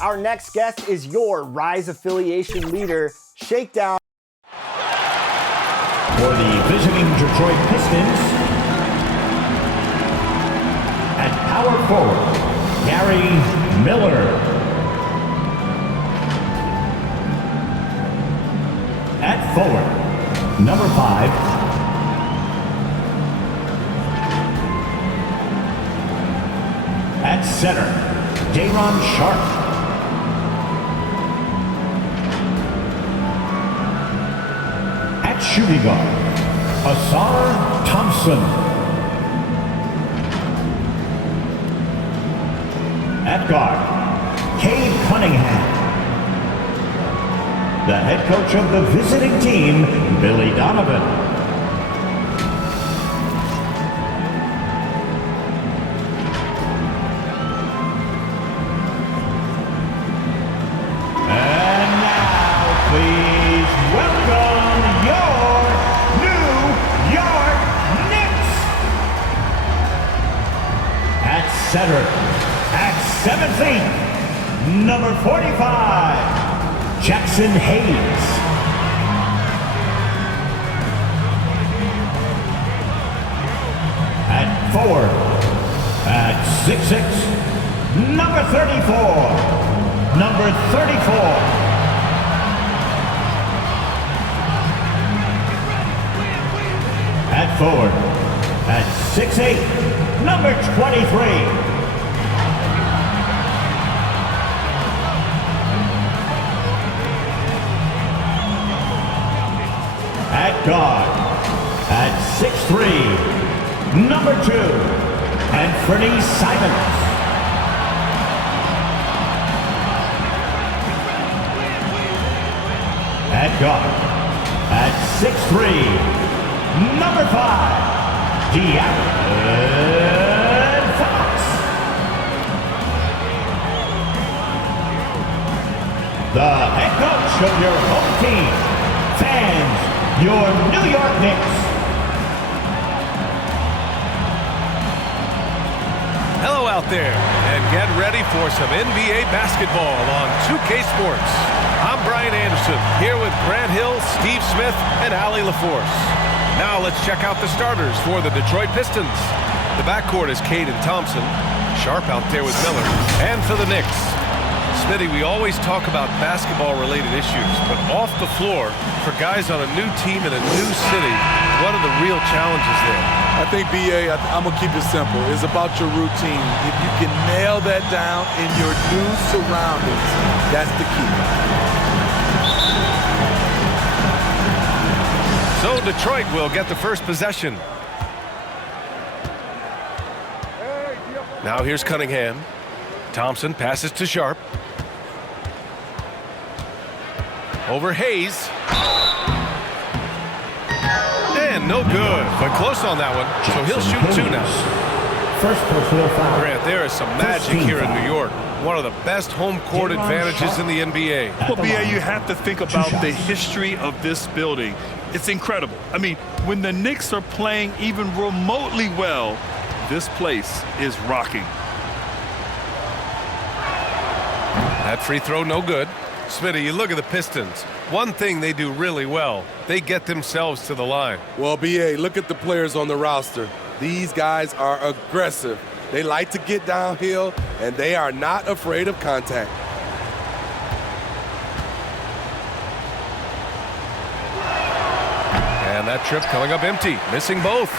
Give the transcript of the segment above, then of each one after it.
Our next guest is your Rise affiliation leader, Shakedown. For the visiting Detroit Pistons, at power forward, Gary Miller. At forward, number 5, at center, Day'Ron Sharpe. At shooting guard, Ausar Thompson. At guard, Cade Cunningham. The head coach of the visiting team, Billy Donovan. And now, please welcome your New York Knicks. At center, at 7 feet, number 45. Jackson Hayes. At forward, at 6'6", number 34. Number 34. At forward, at 6'8", number 23. At guard, at 6'3", number 2, Anthony Simons. At guard, at 6'3", number 5, De'Aaron Fox. The head coach of your home team, fans, your New York Knicks. Hello out there, and get ready for some NBA basketball on 2K Sports. I'm Brian Anderson, here with Grant Hill, Steve Smith, and Allie LaForce. Now let's check out the starters for the Detroit Pistons. The backcourt is Cade and Thompson, Sharpe out there with Miller, and for the Knicks, Smitty, we always talk about basketball-related issues, but off the floor, for guys on a new team in a new city, what are the real challenges there? I think, B.A., I'm going to keep it simple. It's about your routine. If you can nail that down in your new surroundings, that's the key. So Detroit will get the first possession. Now here's Cunningham. Thompson passes to Sharpe. Over Hayes. And no good, but close on that one. So he'll shoot 2 now. First personal foul. Grant, there is some magic here in New York. One of the best home court advantages in the NBA. Well, B.A., you have to think about the history of this building. It's incredible. I mean, when the Knicks are playing even remotely well, this place is rocking. That free throw, no good. Smitty, you look at the Pistons. One thing they do really well, they get themselves to the line. Well, B.A., look at the players on the roster. These guys are aggressive. They like to get downhill, and they are not afraid of contact. And that trip coming up empty, missing both.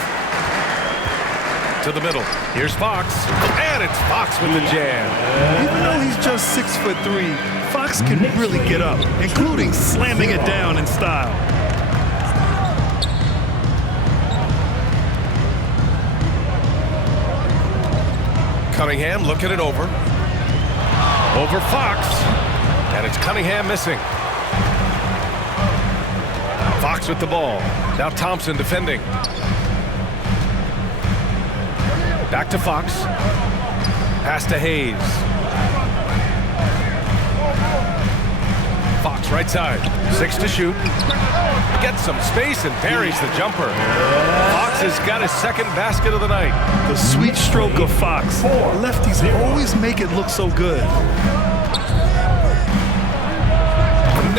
To the middle. Here's Fox. And it's Fox with the jam. Even though he's just 6'3", Fox can really get up, including slamming it down in style. Cunningham looking it over. Over Fox. And it's Cunningham missing. Fox with the ball. Now Thompson defending. Back to Fox. Pass to Hayes. Fox right side. 6 to shoot. Gets some space and buries the jumper. Fox has got his second basket of the night. The sweet stroke of Fox. Lefties always make it look so good.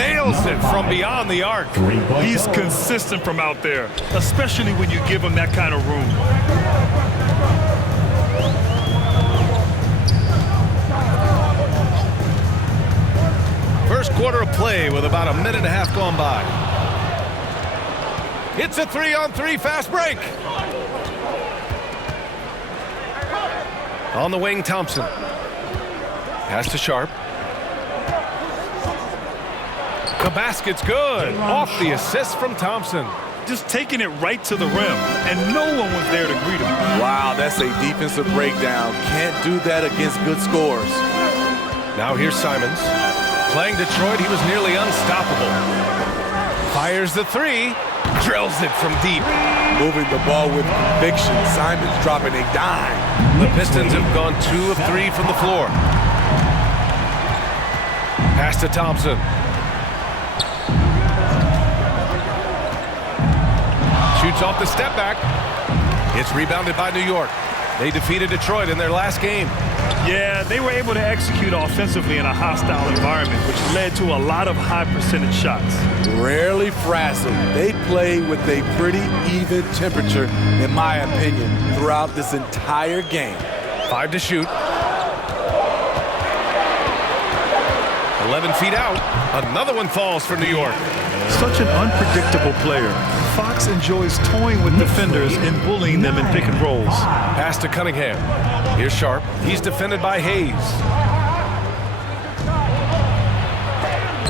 nails it from beyond the arc. He's consistent from out there, especially when you give him that kind of room. First quarter of play with about a minute and a half gone by. It's a 3-on-3 fast break. On the wing, Thompson. Pass to Sharp. The basket's good. Off the assist from Thompson. Just taking it right to the rim, and no one was there to greet him. Wow, that's a defensive breakdown. Can't do that against good scores. Now here's Simons. Playing Detroit, he was nearly unstoppable. Fires the three. Drills it from deep. Moving the ball with conviction. Simons dropping a dime. The Pistons have gone 2 of 3 from the floor. Pass to Thompson. Shoots off the step back. It's rebounded by New York. They defeated Detroit in their last game. Yeah, they were able to execute offensively in a hostile environment, which led to a lot of high percentage shots. Rarely frazzled. They play with a pretty even temperature, in my opinion, throughout this entire game. 5 to shoot. 11 feet out. Another one falls for New York. Such an unpredictable player. Fox enjoys toying with defenders and bullying them in pick and rolls. Pass to Cunningham. Here's Sharp. He's defended by Hayes.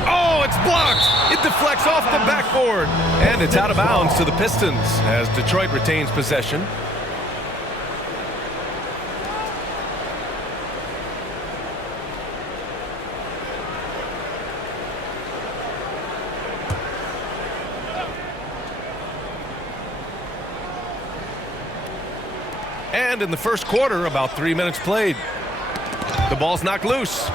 Oh, it's blocked. It deflects off the backboard. And it's out of bounds to the Pistons as Detroit retains possession. And in the first quarter, about 3 minutes played. The ball's knocked loose.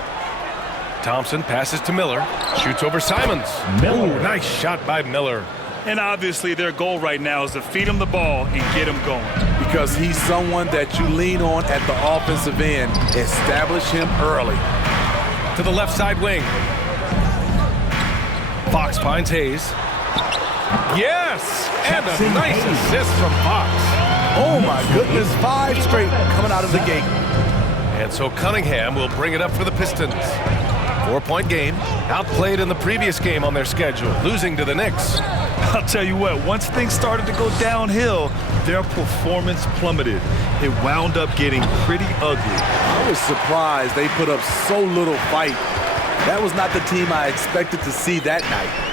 Thompson passes to Miller. Shoots over Simons. Ooh, nice shot by Miller. And obviously their goal right now is to feed him the ball and get him going. Because he's someone that you lean on at the offensive end. Establish him early. To the left side wing. Fox finds Hayes. Yes! And a nice assist from Fox. Oh my goodness, 5 straight coming out of the gate. And so Cunningham will bring it up for the Pistons. 4-point game, outplayed in the previous game on their schedule, losing to the Knicks. I'll tell you what, once things started to go downhill, their performance plummeted. It wound up getting pretty ugly. I was surprised they put up so little fight. That was not the team I expected to see that night.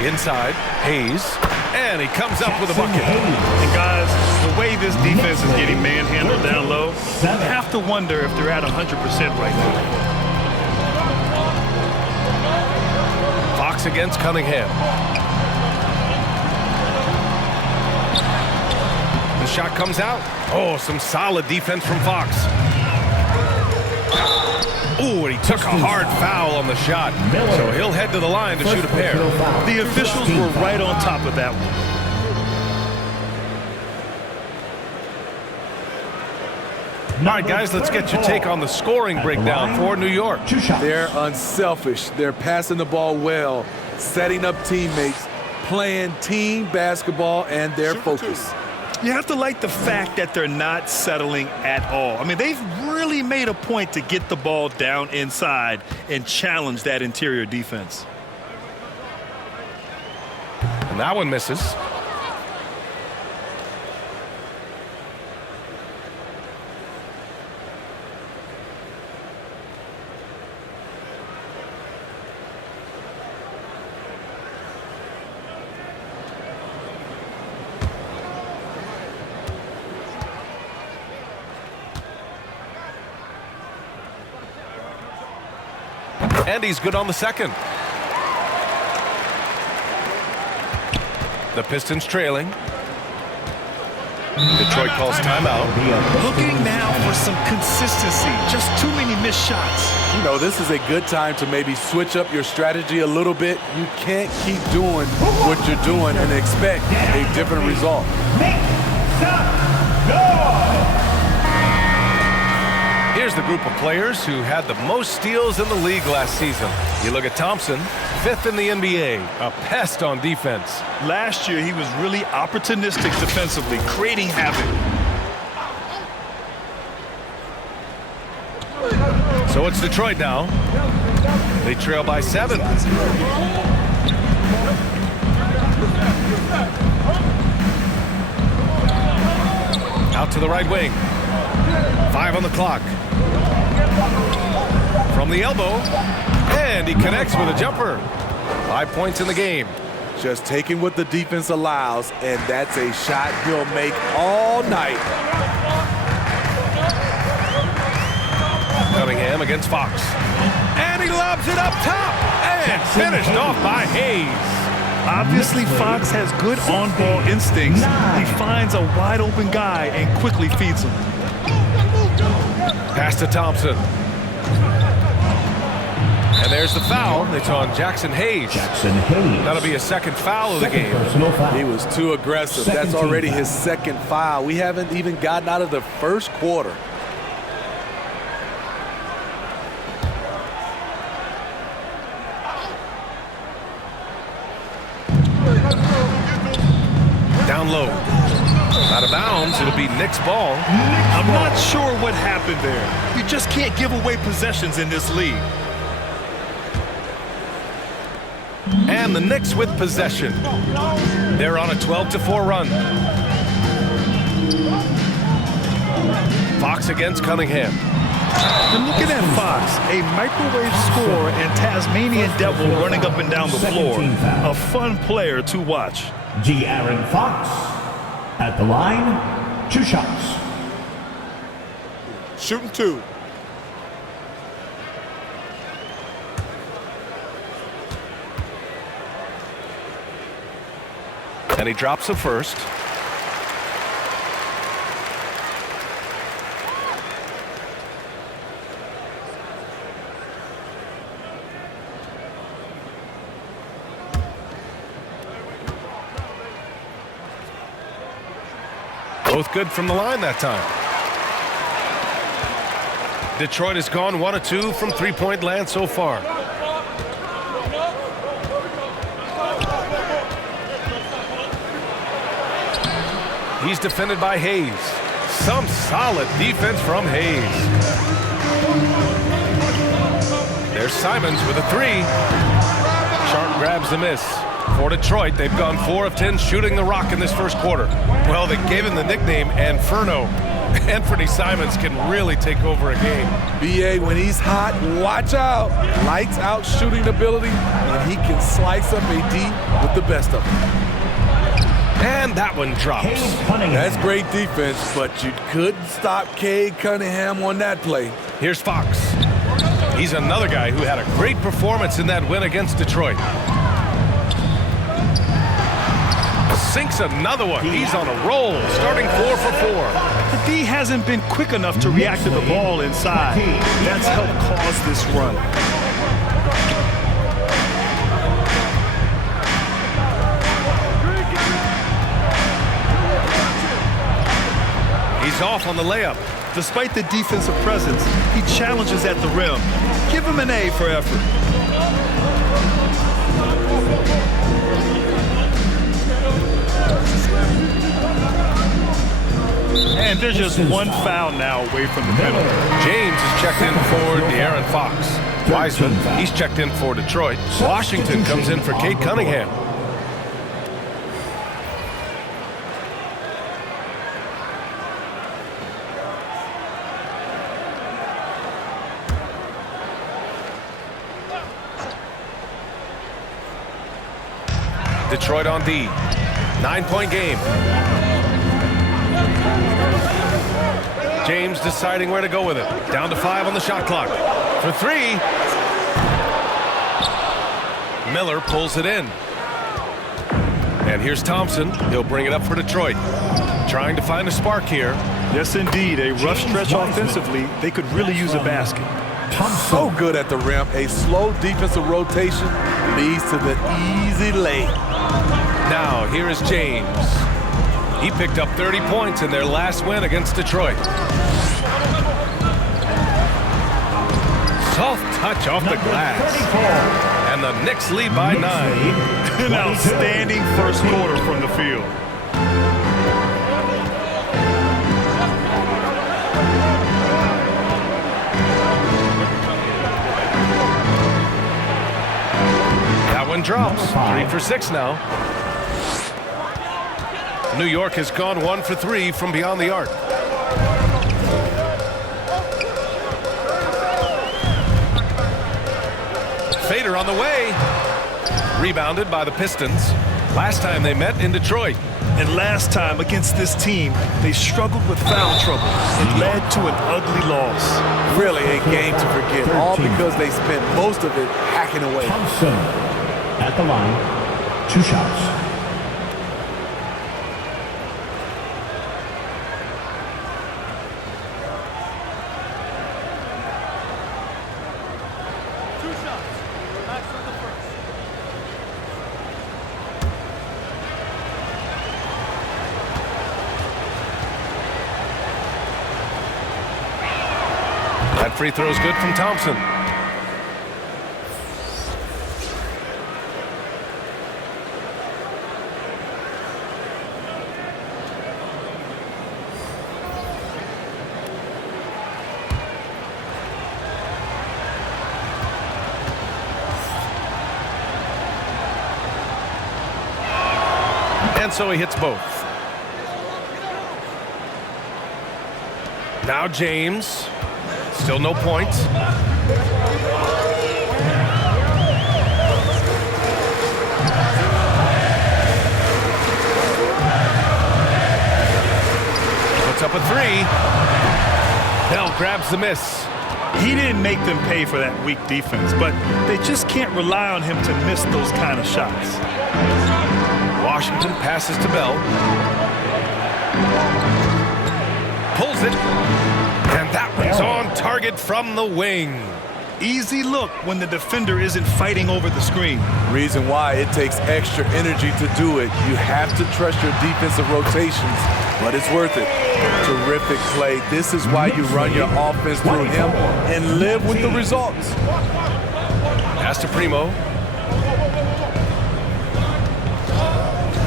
Inside, Hayes, and he comes up with a bucket. And guys, the way this defense is getting manhandled down low, you have to wonder if they're at 100% right now. Fox against Cunningham. The shot comes out. Oh, some solid defense from Fox. Ooh, and he took a hard foul on the shot. So he'll head to the line to shoot a pair. The officials were right on top of that one. All right, guys, let's get your take on the scoring breakdown for New York. They're unselfish. They're passing the ball well, setting up teammates, playing team basketball, and their focus. You have to like the fact that they're not settling at all. I mean, they've really made a point to get the ball down inside and challenge that interior defense. And that one misses. And he's good on the second. The Pistons trailing. Detroit calls timeout. Looking now for some consistency. Just too many missed shots. You know, this is a good time to maybe switch up your strategy a little bit. You can't keep doing what you're doing and expect a different result. Here's the group of players who had the most steals in the league last season. You look at Thompson, 5th in the NBA, a pest on defense. Last year, he was really opportunistic defensively, creating havoc. So it's Detroit now. They trail by 7. Out to the right wing. 5 on the clock. From the elbow. And he connects with a jumper. 5 points in the game. Just taking what the defense allows, and that's a shot he'll make all night. Cunningham against Fox. And he lobs it up top. And finished off by Hayes. Obviously, Fox has good on-ball instincts. He finds a wide-open guy and quickly feeds him. Pass to Thompson. And there's the foul. It's on Jackson Hayes. That'll be a second foul of the game. He was too aggressive. That's already his second foul. We haven't even gotten out of the first quarter. Down low. Out of bounds. It'll be Knicks ball. I'm not sure what happened there. You just can't give away possessions in this league. And the Knicks with possession. They're on a 12-4 run. Fox against Cunningham. And looking at Fox, a microwave scorer and Tasmanian devil running up and down the floor. A fun player to watch. De'Aaron Fox at the line, 2 shots. Shooting 2. And he drops the first. Both good from the line that time. Detroit has gone 1 of 2 from three-point land so far. He's defended by Hayes. Some solid defense from Hayes. There's Simons with a 3. Sharp grabs the miss. For Detroit, they've gone 4 of 10 shooting the rock in this first quarter. Well, they gave him the nickname Inferno. Anthony Simons can really take over a game. BA, when he's hot, watch out. Lights out shooting ability, and he can slice up a D with the best of them. And that one drops. That's great defense, but you couldn't stop Cade Cunningham on that play. Here's Fox. He's another guy who had a great performance in that win against Detroit. Sinks another one. He's on a roll, starting 4 for 4. The D hasn't been quick enough to react to the ball inside. That's helped cause this run. He's off on the layup. Despite the defensive presence, he challenges at the rim. Give him an A for effort. And there's just one foul now away from the penalty. James is checked in for De'Aaron Fox. Wiseman, he's checked in for Detroit. Washington comes in for Cade Cunningham. Detroit on D. 9-point game. James deciding where to go with it. Down to 5 on the shot clock. For 3. Miller pulls it in. And here's Thompson. He'll bring it up for Detroit. Trying to find a spark here. Yes, indeed. A rough stretch offensively. They could really use a basket. So good at the rim. A slow defensive rotation leads to the easy lay. Now, here is James. He picked up 30 points in their last win against Detroit. Soft touch off the glass. And the Knicks lead by 9. An outstanding first quarter from the field. That one drops. 3 for 6 now. New York has gone 1 for 3 from beyond the arc. Fader on the way. Rebounded by the Pistons. Last time they met in Detroit. And last time against this team, they struggled with foul trouble. It led to an ugly loss. Really a game to forget, all because they spent most of it hacking away. Thompson at the line, 2 shots. That free throw is good from Thompson. And so he hits both. Now James. Still no points. Puts up a 3. Bell grabs the miss. He didn't make them pay for that weak defense, but they just can't rely on him to miss those kind of shots. Washington passes to Bell. Pulls it. And that one's on target from the wing. Easy look when the defender isn't fighting over the screen. Reason why it takes extra energy to do it. You have to trust your defensive rotations, but it's worth it. Terrific play. This is why you run your offense through him and live with the results. Pass to Primo.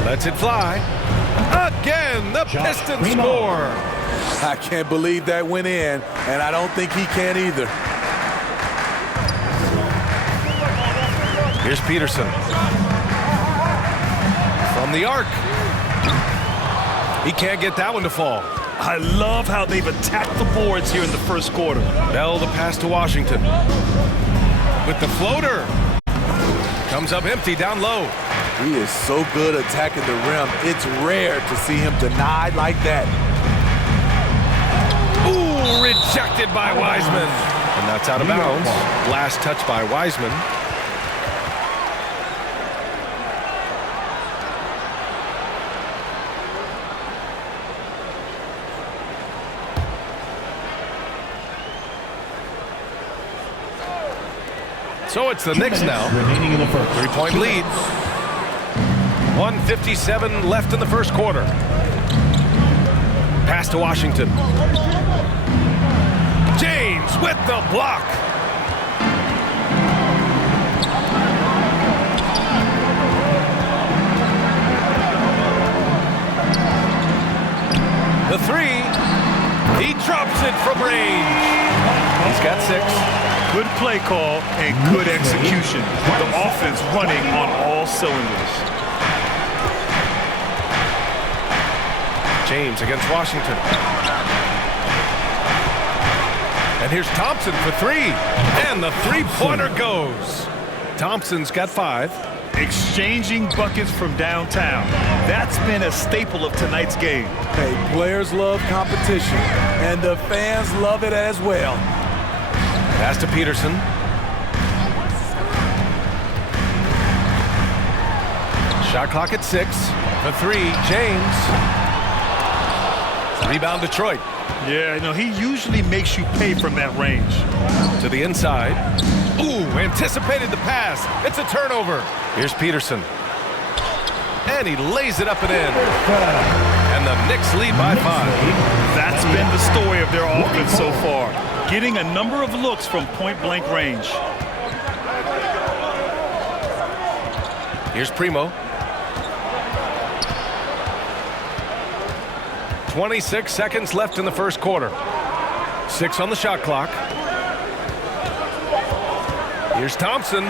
Lets it fly. Again, the Pistons score. I can't believe that went in, and I don't think he can either. Here's Peterson. From the arc. He can't get that one to fall. I love how they've attacked the boards here in the first quarter. Bell the pass to Washington. With the floater. Comes up empty down low. He is so good attacking the rim. It's rare to see him denied like that. Ooh, rejected by Wiseman. And that's out of bounds. Last touch by Wiseman. So it's the Knicks now. Remaining in the first. 3-point lead. 1:57 left in the first quarter. Pass to Washington. James with the block. The 3. He drops it from range. He's got 6. Good play call and good execution. The offense running on all cylinders. James against Washington. And here's Thompson for 3. And the three-pointer goes. Thompson's got 5. Exchanging buckets from downtown. That's been a staple of tonight's game. Hey, players love competition, and the fans love it as well. Pass to Peterson. Shot clock at 6. For 3, James. Rebound Detroit. Yeah, no, he usually makes you pay from that range. To the inside. Ooh, anticipated the pass. It's a turnover. Here's Peterson. And he lays it up and in. And the Knicks lead by 5. That's been the story of their offense so far. getting a number of looks from point-blank range. Here's Primo. 26 seconds left in the first quarter. 6 on the shot clock. Here's Thompson.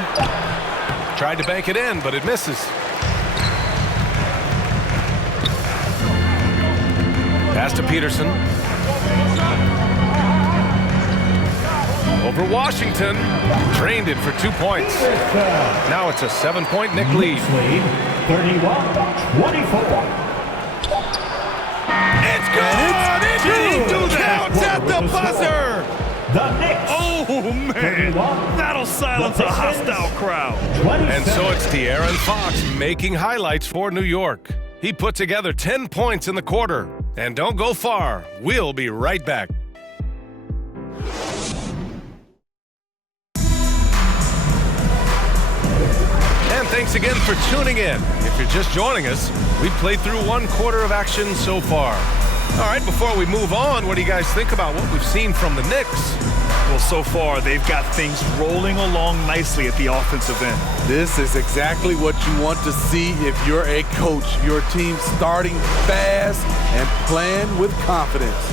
Tried to bank it in, but it misses. Pass to Peterson. Over Washington. Drained it for 2 points. Now it's a 7-point Knicks lead. 31-24. It's good! Did he do that? Counts at the buzzer! The Knicks. Oh, man. That'll silence a hostile crowd. And so it's De'Aaron Fox making highlights for New York. He put together 10 points in the quarter. And don't go far. We'll be right back. And thanks again for tuning in. If you're just joining us, we've played through 1 quarter of action so far. All right, before we move on, what do you guys think about what we've seen from the Knicks? Well, so far, they've got things rolling along nicely at the offensive end. This is exactly what you want to see if you're a coach. Your team starting fast and playing with confidence.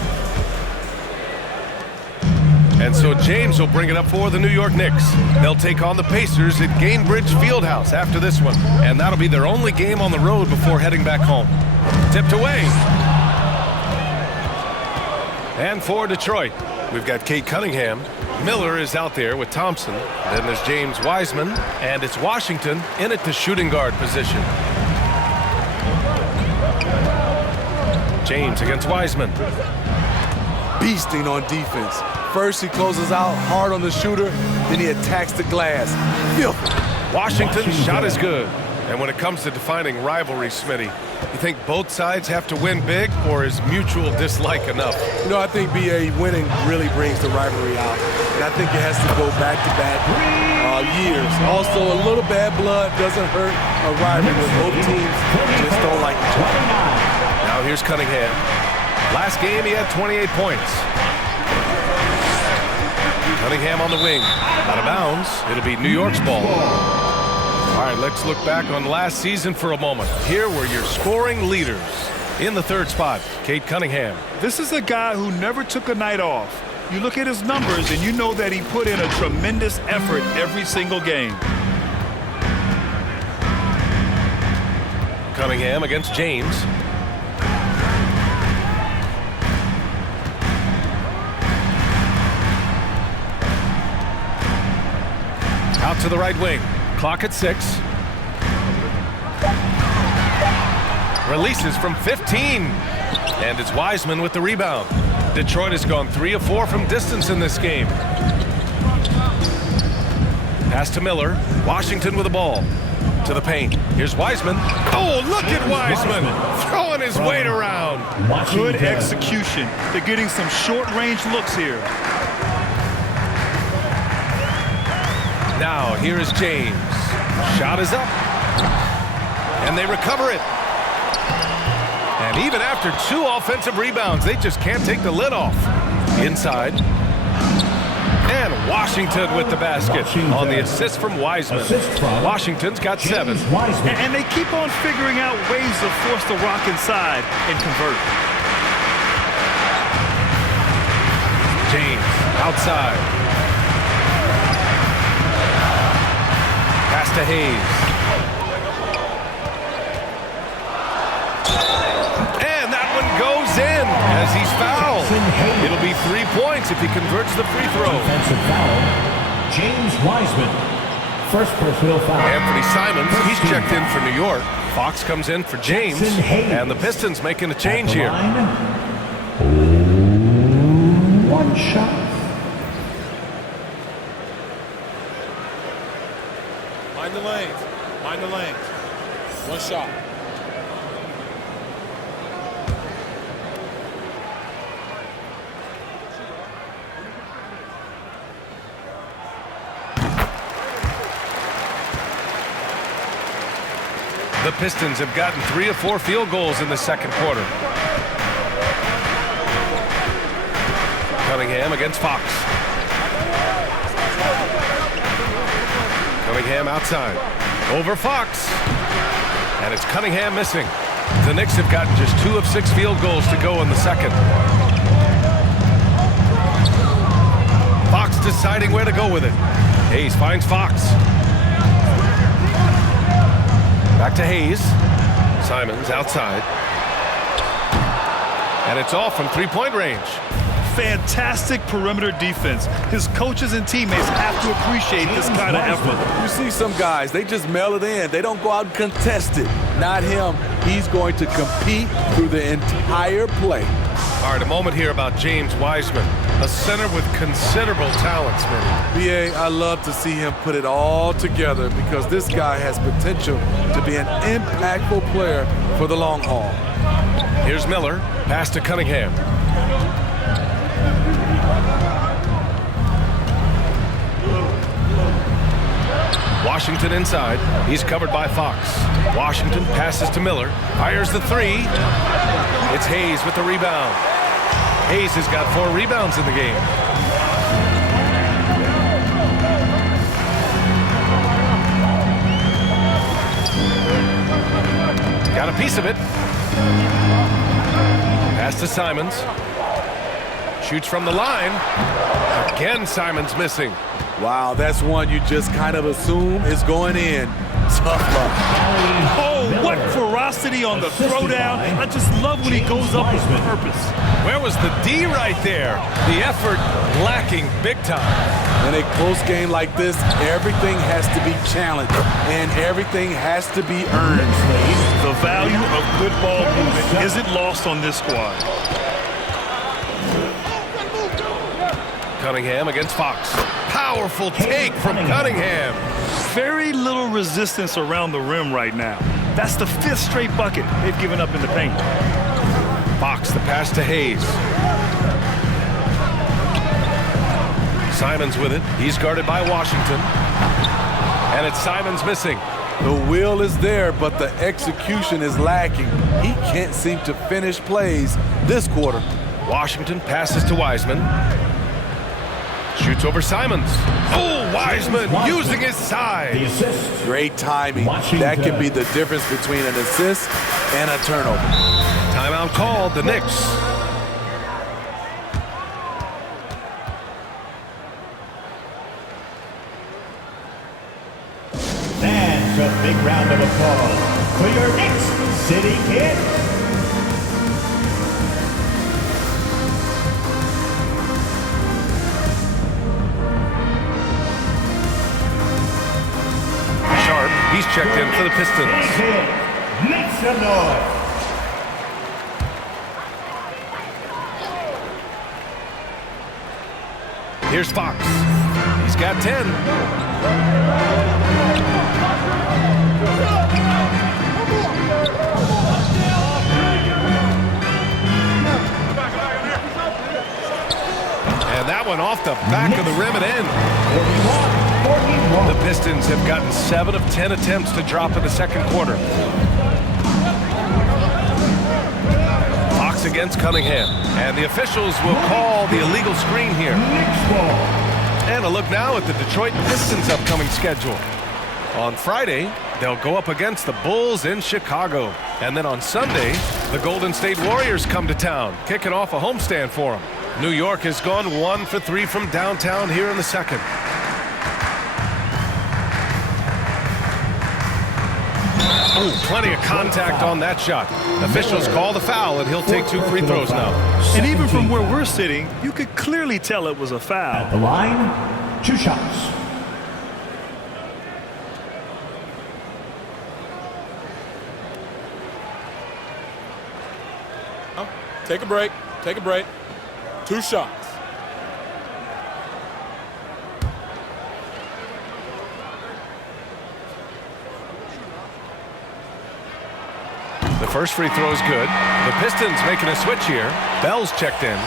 And so James will bring it up for the New York Knicks. They'll take on the Pacers at Gainbridge Fieldhouse after this one. And that'll be their only game on the road before heading back home. Tipped away. And for Detroit, we've got Cade Cunningham. Miller is out there with Thompson. Then there's James Wiseman. And it's Washington in at the shooting guard position. James against Wiseman. Beasting on defense. First he closes out hard on the shooter, then he attacks the glass. Filthy. Washington's shot is good. And when it comes to defining rivalry, Smitty, you think both sides have to win big, or is mutual dislike enough? You know, I think BA winning really brings the rivalry out. And I think it has to go back-to-back years. Also, a little bad blood doesn't hurt a rivalry when both teams just don't like each other. Now here's Cunningham. Last game, he had 28 points. Cunningham on the wing. Out of bounds. It'll be New York's ball. All right, let's look back on last season for a moment. Here were your scoring leaders. In the third spot, Cade Cunningham. This is a guy who never took a night off. You look at his numbers and you know that he put in a tremendous effort every single game. Cunningham against James. Out to the right wing. Clock at 6. Releases from 15. And it's Wiseman with the rebound. Detroit has gone 3 of 4 from distance in this game. Pass to Miller. Washington with the ball. To the paint. Here's Wiseman. Oh, look at Wiseman throwing his weight around. Good execution. They're getting some short-range looks here. Now, here is James. Shot is up. And they recover it. And even after 2 offensive rebounds, they just can't take the lid off. Inside. And Washington with the basket on the assist from Wiseman. Washington's got 7. And they keep on figuring out ways to force the rock inside and convert. James outside. Pass to Hayes. And that one goes in as he's fouled. It'll be 3 points if he converts the free throw. Offensive foul. James Wiseman. First personal foul. Anthony Simons, he's checked in for New York. Fox comes in for James. And the Pistons making a change here. 1 shot. Mind the lanes. Mind the lanes. 1 shot. The Pistons have gotten 3 of 4 field goals in the second quarter. Cunningham against Fox. Cunningham outside. Over Fox. And it's Cunningham missing. The Knicks have gotten just 2 of 6 field goals to go in the second. Fox deciding where to go with it. Hayes finds Fox. Back to Hayes. Simons outside. And it's off from 3-point range. Fantastic perimeter defense. His coaches and teammates have to appreciate this kind of effort. You see some guys, they just mail it in. They don't go out and contest it. Not him. He's going to compete through the entire play. All right, a moment here about James Wiseman, a center with considerable talents, man. B.A., I love to see him put it all together because this guy has potential to be an impactful player for the long haul. Here's Miller, pass to Cunningham. Washington inside. He's covered by Fox. Washington passes to Miller. Fires the 3. It's Hayes with the rebound. Hayes has got 4 rebounds in the game. Got a piece of it. Pass to Simons. Shoots from the line. Again, Simons missing. Wow, that's one you just kind of assume is going in. Tough luck. Oh, what ferocity on the throwdown. I just love when he goes up with purpose. Where was the D right there? The effort lacking big time. In a close game like this, everything has to be challenged and everything has to be earned. The value of good ball movement isn't lost on this squad. Cunningham against Fox. Powerful take from Cunningham. Very little resistance around the rim right now. That's the 5th straight bucket they've given up in the paint. Fox, the pass to Hayes. Simons with it. He's guarded by Washington. And it's Simons missing. The will is there, but the execution is lacking. He can't seem to finish plays this quarter. Washington passes to Wiseman. Shoots over Simons. Oh, Wiseman using his size. Great timing. That can be the difference between an assist and a turnover. Timeout called, the Knicks. Fans, a big round of applause for your Knicks City Kid. He's checked in for the Pistons. Make some noise. Here's Fox. He's got 10. And that one off the back of the rim and in. The Pistons have gotten 7 of 10 attempts to drop in the second quarter. Fox against Cunningham. And the officials will call the illegal screen here. And a look now at the Detroit Pistons' upcoming schedule. On Friday, they'll go up against the Bulls in Chicago. And then on Sunday, the Golden State Warriors come to town, kicking off a homestand for them. New York has gone 1 for 3 from downtown here in the second. Ooh, plenty of contact on that shot. Officials call the foul, and he'll take 2 free throws now. And even from where we're sitting, you could clearly tell it was a foul. At the line, 2 shots. Take a break. Take a break. 2 shots. The first free throw is good. The Pistons making a switch here. Bell's checked in.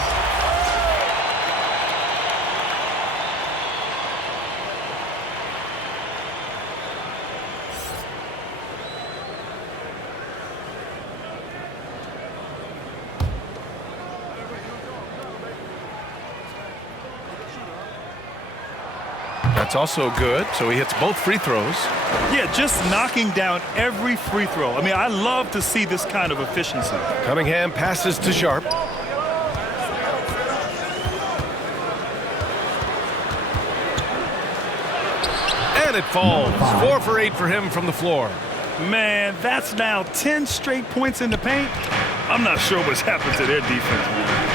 That's also good, so he hits both free throws. Yeah, just knocking down every free throw. I mean, I love to see this kind of efficiency. Cunningham passes to Sharp. And it falls. 4 for 8 for him from the floor. Man, that's now 10 straight points in the paint. I'm not sure what's happened to their defense.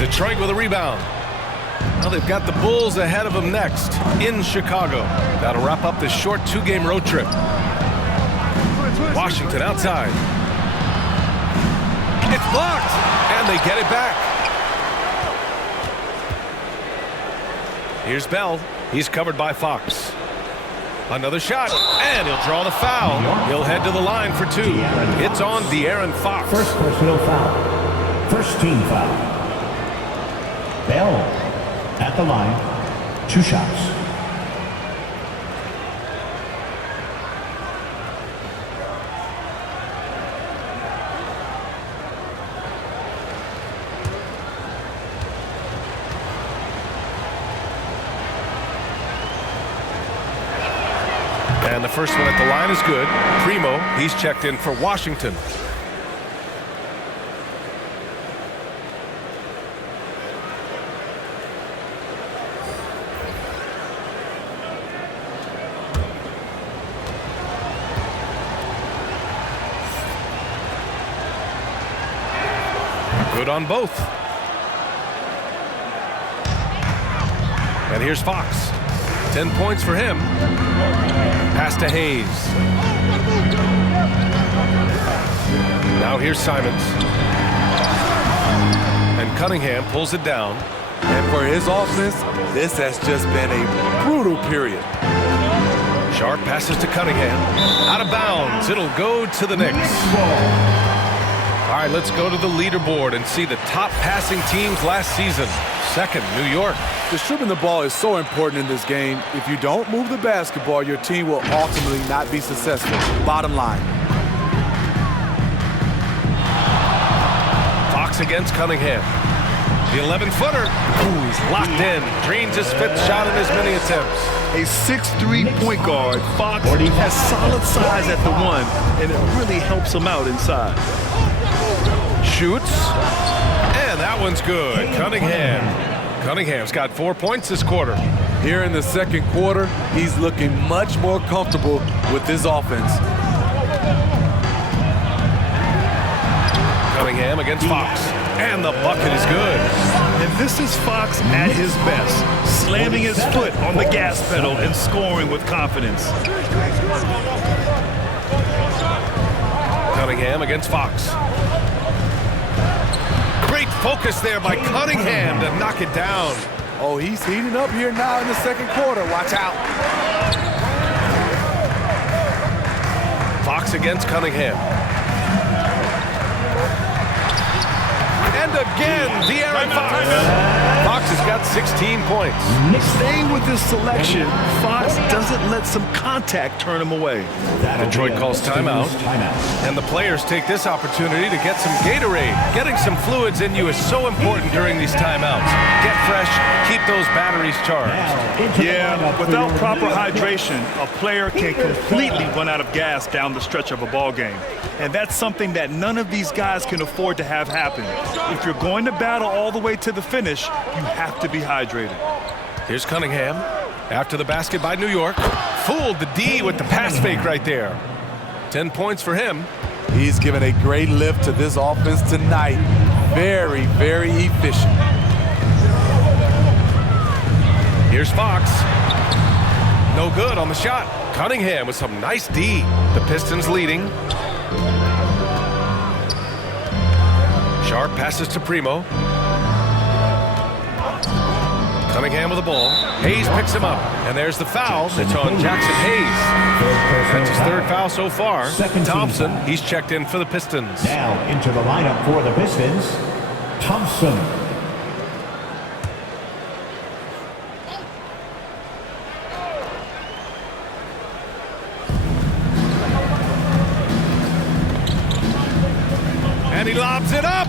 Detroit with a rebound. Well, they've got the Bulls ahead of them next in Chicago. That'll wrap up this short 2-game road trip. Washington outside. It's blocked, and they get it back. Here's Bell. He's covered by Fox. Another shot, and he'll draw the foul. He'll head to the line for 2. It's on De'Aaron Fox. First personal foul. First team foul. Bell at the line. 2 shots. And the first one at the line is good. Primo, he's checked in for Washington. Good on both. And here's Fox. 10 points for him. Pass to Hayes. Now here's Simons. And Cunningham pulls it down. And for his offense, this has just been a brutal period. Sharp passes to Cunningham. Out of bounds. It'll go to the Knicks. All right, let's go to the leaderboard and see the top passing teams last season. Second, New York. Distributing the ball is so important in this game. If you don't move the basketball, your team will ultimately not be successful. Bottom line. Fox against Cunningham. The 11-footer. Ooh, he's locked in. Drains his 5th shot in as many attempts. A 6'3" point guard, Fox has solid size at the 1, and it really helps him out inside. Shoots. And that one's good. Cunningham's got 4 points this quarter. Here in the second quarter, he's looking much more comfortable with his offense. Cunningham against Fox. And the bucket is good. And this is Fox at his best, slamming his foot on the gas pedal and scoring with confidence. Cunningham against Fox. Great focus there by Cunningham to knock it down. Oh, he's heating up here now in the second quarter. Watch out. Fox against Cunningham. And again, De'Aaron Fox. Fox has got 16 points. Staying with his selection, Fox doesn't let some contact turn him away. Detroit calls timeout. And the players take this opportunity to get some Gatorade. Getting some fluids in you is so important during these timeouts. Get fresh, keep those batteries charged. Yeah, without proper hydration, a player can completely run out of gas down the stretch of a ball game. And that's something that none of these guys can afford to have happen. If you're going to battle all the way to the finish, you have to be hydrated. Here's Cunningham. After the basket by New York. Fooled the D with the pass fake right there. 10 points for him. He's given a great lift to this offense tonight. Very, very efficient. Here's Fox. No good on the shot. Cunningham with some nice D. The Pistons leading. Sharp passes to Primo. Cunningham with the ball. Hayes picks him up. And there's the foul. It's on Jackson Hayes. That's his 3rd foul so far. Thompson, he's checked in for the Pistons. Now into the lineup for the Pistons, Thompson. And he Lobs it up.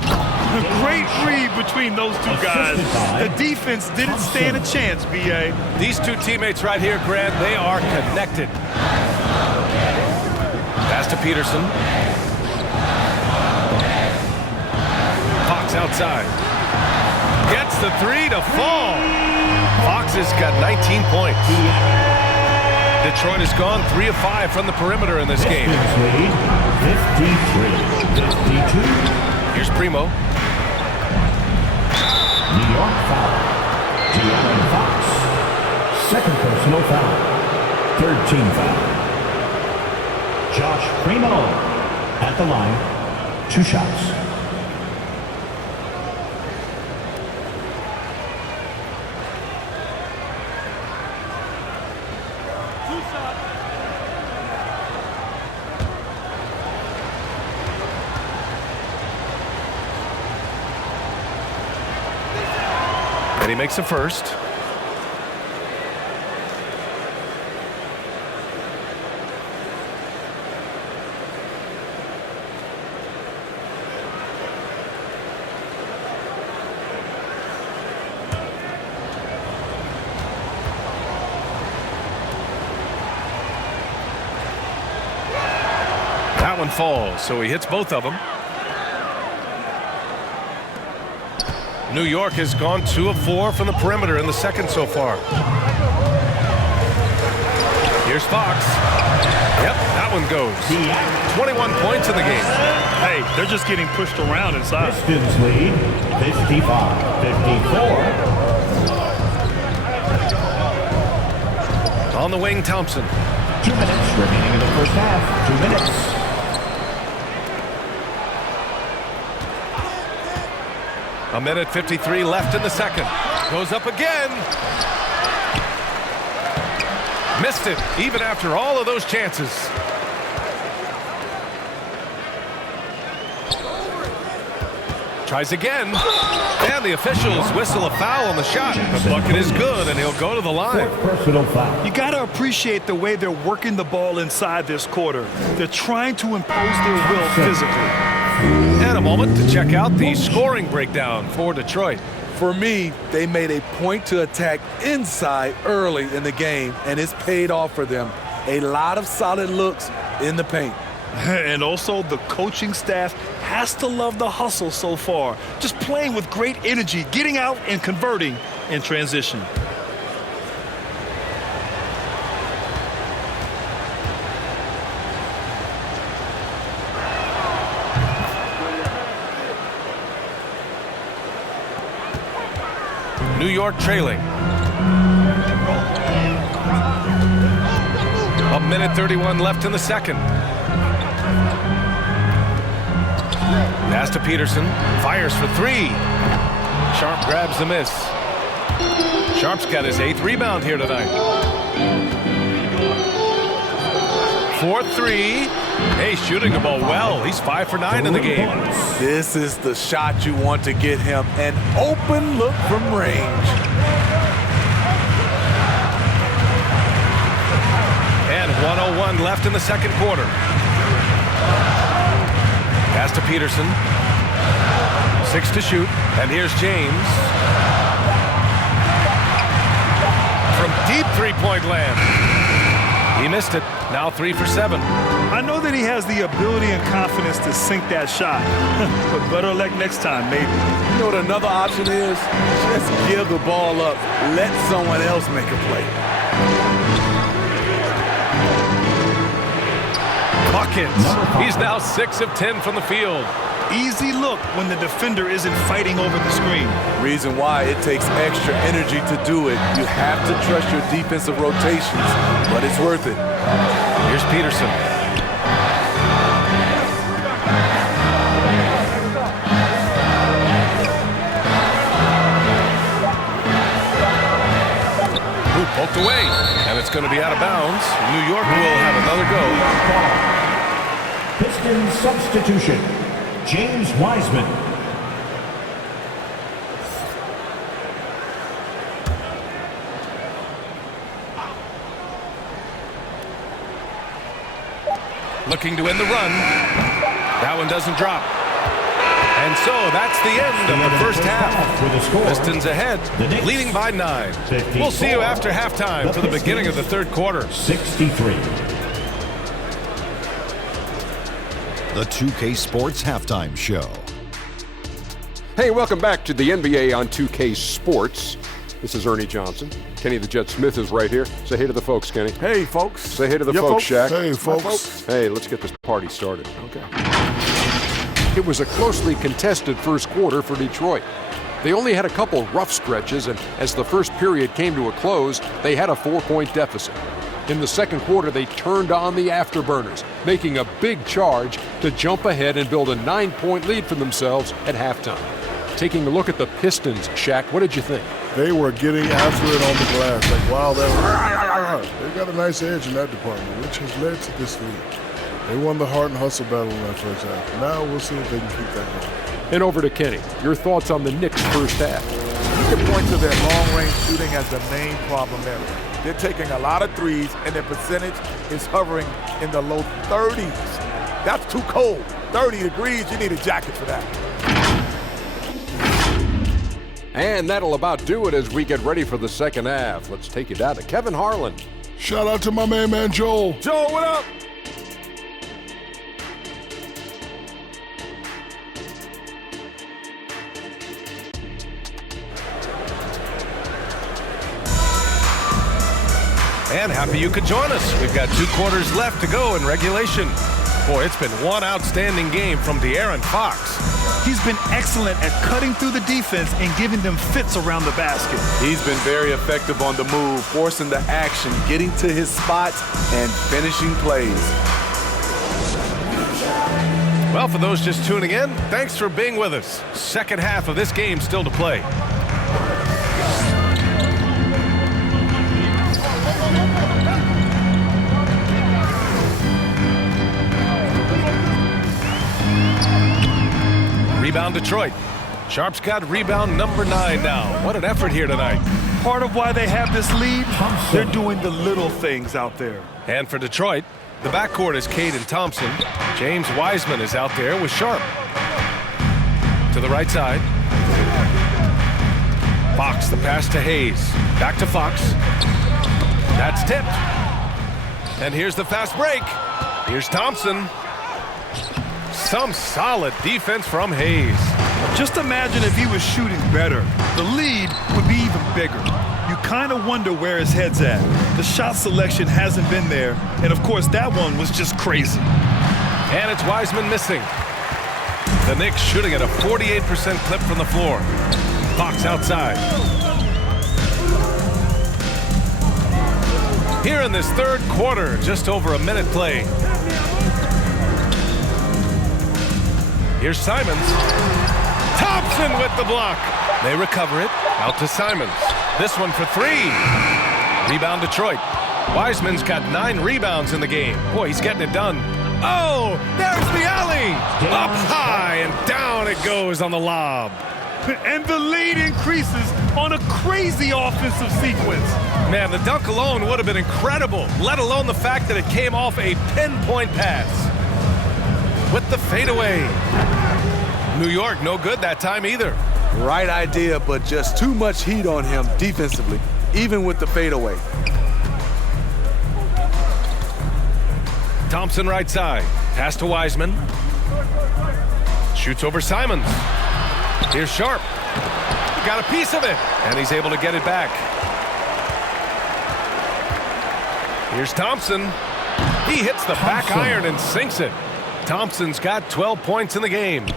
Great read between those two guys. The defense didn't stand a chance, B.A. These two teammates right here, Grant, they are connected. Pass to Peterson. Fox outside. Gets the three to fall. Fox has got 19 points. Detroit has gone 3 of 5 from the perimeter in this game. 53-52. Here's Primo. New York foul. De'Aaron Fox. Second personal foul. Third team foul. Josh Primo at the line. 2 shots. And he makes a first. That one falls, so he hits both of them. New York has gone 2 of 4 from the perimeter in the second so far. Here's Fox. Yep, that one goes. 21 points in the game. Hey, they're just getting pushed around inside. Pistons lead 55-54. On the wing, Thompson. 2 minutes remaining in the first half. 2 minutes. A minute 53 left in the second. Goes up again. Missed it, even after all of those chances. Tries again. And the officials whistle a foul on the shot. The bucket is good, and he'll go to the line. Personal foul. You got to appreciate the way they're working the ball inside this quarter. They're trying to impose their will physically. And a moment to check out the scoring breakdown for Detroit. For me, they made a point to attack inside early in the game, and it's paid off for them. A lot of solid looks in the paint. And also, the coaching staff has to love the hustle so far. Just playing with great energy, getting out and converting in transition. New York trailing. A minute 31 left in the second. Pass to Peterson. Fires for 3. Sharp grabs the miss. Sharp's got his 8th rebound here tonight. 4-3. Hey, shooting the ball well. He's 5 for 9 in the game. This is the shot you want to get him. An open look from range. And 1:01 left in the second quarter. Pass to Peterson. 6 to shoot. And here's James. From deep three-point land. He missed it. Now 3 for 7. I know that he has the ability and confidence to sink that shot. But better luck next time, maybe. You know what another option is? Just give the ball up. Let someone else make a play. Buckets. He's now 6 of 10 from the field. Easy look when the defender isn't fighting over the screen. Reason why it takes extra energy to do it. You have to trust your defensive rotations, but it's worth it. Here's Peterson. Poked away, and it's going to be out of bounds. New York will have another go. Pistons substitution. James Wiseman. Looking to end the run. That one doesn't drop. And so that's the end of the first half. With a score. Pistons ahead, leading by 9. We'll see you after halftime for the beginning of the third quarter. 63. The 2K Sports Halftime Show. Hey, welcome back to the NBA on 2K Sports. This is Ernie Johnson. Kenny the Jet Smith is right here. Say hey to the folks, Kenny. Hey, folks. Say hey to the folks, Shaq. Hey, folks. Hey, let's get this party started. Okay. It was a closely contested first quarter for Detroit. They only had a couple rough stretches, and as the first period came to a close, they had a 4-point deficit. In the second quarter, they turned on the afterburners, making a big charge to jump ahead and build a 9-point lead for themselves at halftime. Taking a look at the Pistons, Shaq, what did you think? They were getting after it on the glass. Like, wow, they got a nice edge in that department, which has led to this lead. They won the heart and hustle battle in that first half. Now we'll see if they can keep that going. And over to Kenny. Your thoughts on the Knicks' first half? You can point to their long-range shooting as the main problem area. They're taking a lot of threes, and their percentage is hovering in the low 30s. That's too cold. 30 degrees, you need a jacket for that. And that'll about do it as we get ready for the second half. Let's take you down to Kevin Harlan. Shout out to my main man, Joel. Joel, what up? And happy you could join us. We've got 2 quarters left to go in regulation. Boy, it's been one outstanding game from De'Aaron Fox. He's been excellent at cutting through the defense and giving them fits around the basket. He's been very effective on the move, forcing the action, getting to his spots, and finishing plays. Well, for those just tuning in, thanks for being with us. Second half of this game still to play. Rebound Detroit. Sharp's got rebound number 9 now. What an effort here tonight. Part of why they have this lead, they're doing the little things out there. And for Detroit, the backcourt is Cade and Thompson. James Wiseman is out there with Sharp. To the right side. Fox, the pass to Hayes. Back to Fox. That's tipped. And here's the fast break. Here's Thompson. Some solid defense from Hayes. Just imagine if he was shooting better. The lead would be even bigger. You kind of wonder where his head's at. The shot selection hasn't been there. And, of course, that one was just crazy. And it's Wiseman missing. The Knicks shooting at a 48% clip from the floor. Fox outside. Here in this third quarter, just over a minute played. Here's Simons. Thompson with the block. They recover it. Out to Simons. This one for 3. Rebound Detroit. Wiseman's got 9 rebounds in the game. Boy, he's getting it done. Oh, there's the alley. Up high and down it goes on the lob. And the lead increases on a crazy offensive sequence. Man, the dunk alone would have been incredible, let alone the fact that it came off a pinpoint pass. With the fadeaway. New York, no good that time either. Right idea, but just too much heat on him defensively, even with the fadeaway. Thompson right side. Pass to Wiseman. Shoots over Simons. Here's Sharp. Got a piece of it, and he's able to get it back. Here's Thompson. He hits the back iron and sinks it. Thompson's got 12 points in the game.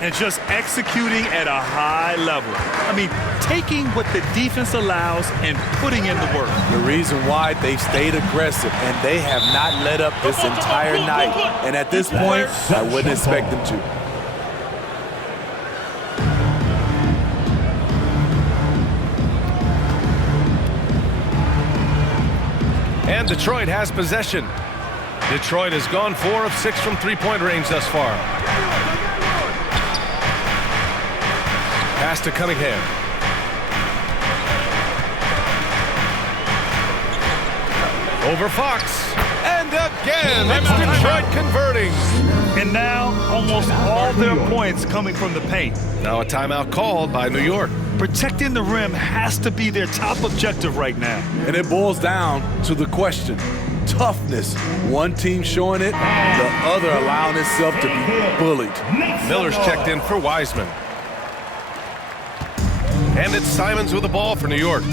And just executing at a high level. I mean, taking what the defense allows and putting in the work. The reason why they stayed aggressive, and they have not let up this entire night. And at this point, I wouldn't expect them to. And Detroit has possession. Detroit has gone 4 of 6 from three-point range thus far. Pass to Cunningham. Over Fox. And again, it's Detroit converting. And now, almost all their points coming from the paint. Now a timeout called by New York. Protecting the rim has to be their top objective right now. And it boils down to the question. Toughness. One team showing it, the other allowing itself to be bullied. Miller's checked in for Wiseman. And it's Simons with the ball for New York.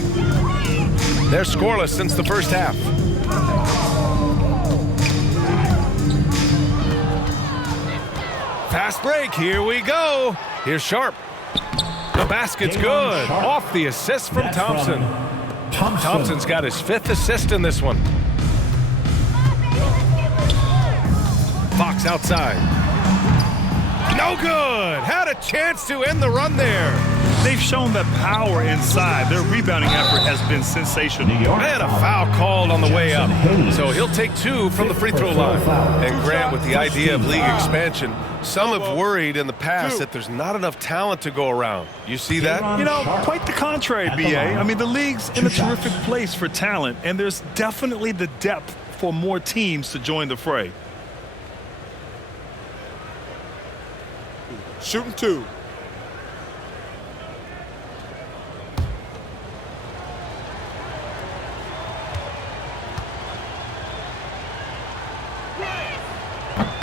They're scoreless since the first half. Fast break, here we go. Here's Sharp. The basket's good. Off the assist from Thompson. Thompson's got his 5th assist in this one. Fox outside. No good. Had a chance to end the run there. They've shown that power inside. Their rebounding effort has been sensational. And a foul called on the way up. So he'll take 2 from the free throw line. And Grant, with the idea of league expansion, some have worried in the past that there's not enough talent to go around. You see that? You know, quite the contrary, BA. I mean, the league's in a terrific place for talent, and there's definitely the depth for more teams to join the fray. Shooting 2.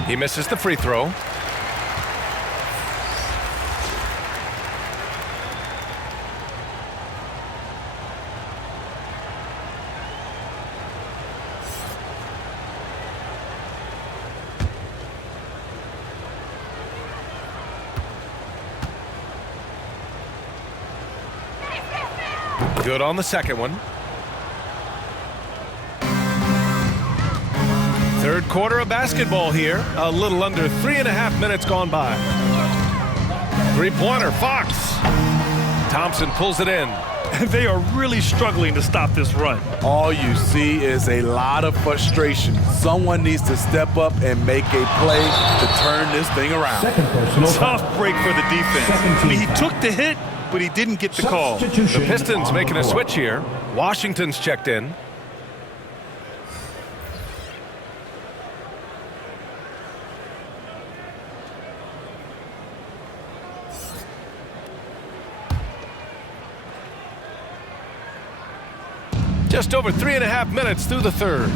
He misses the free throw. Good on the second one. Third quarter of basketball here. A little under 3.5 minutes gone by. Three-pointer, Fox. Thompson pulls it in. They are really struggling to stop this run. All you see is a lot of frustration. Someone needs to step up and make a play to turn this thing around. Tough break for the defense. I mean, he took the hit, but he didn't get the call. The Pistons making a switch here. Washington's checked in. Just over 3.5 minutes through the third.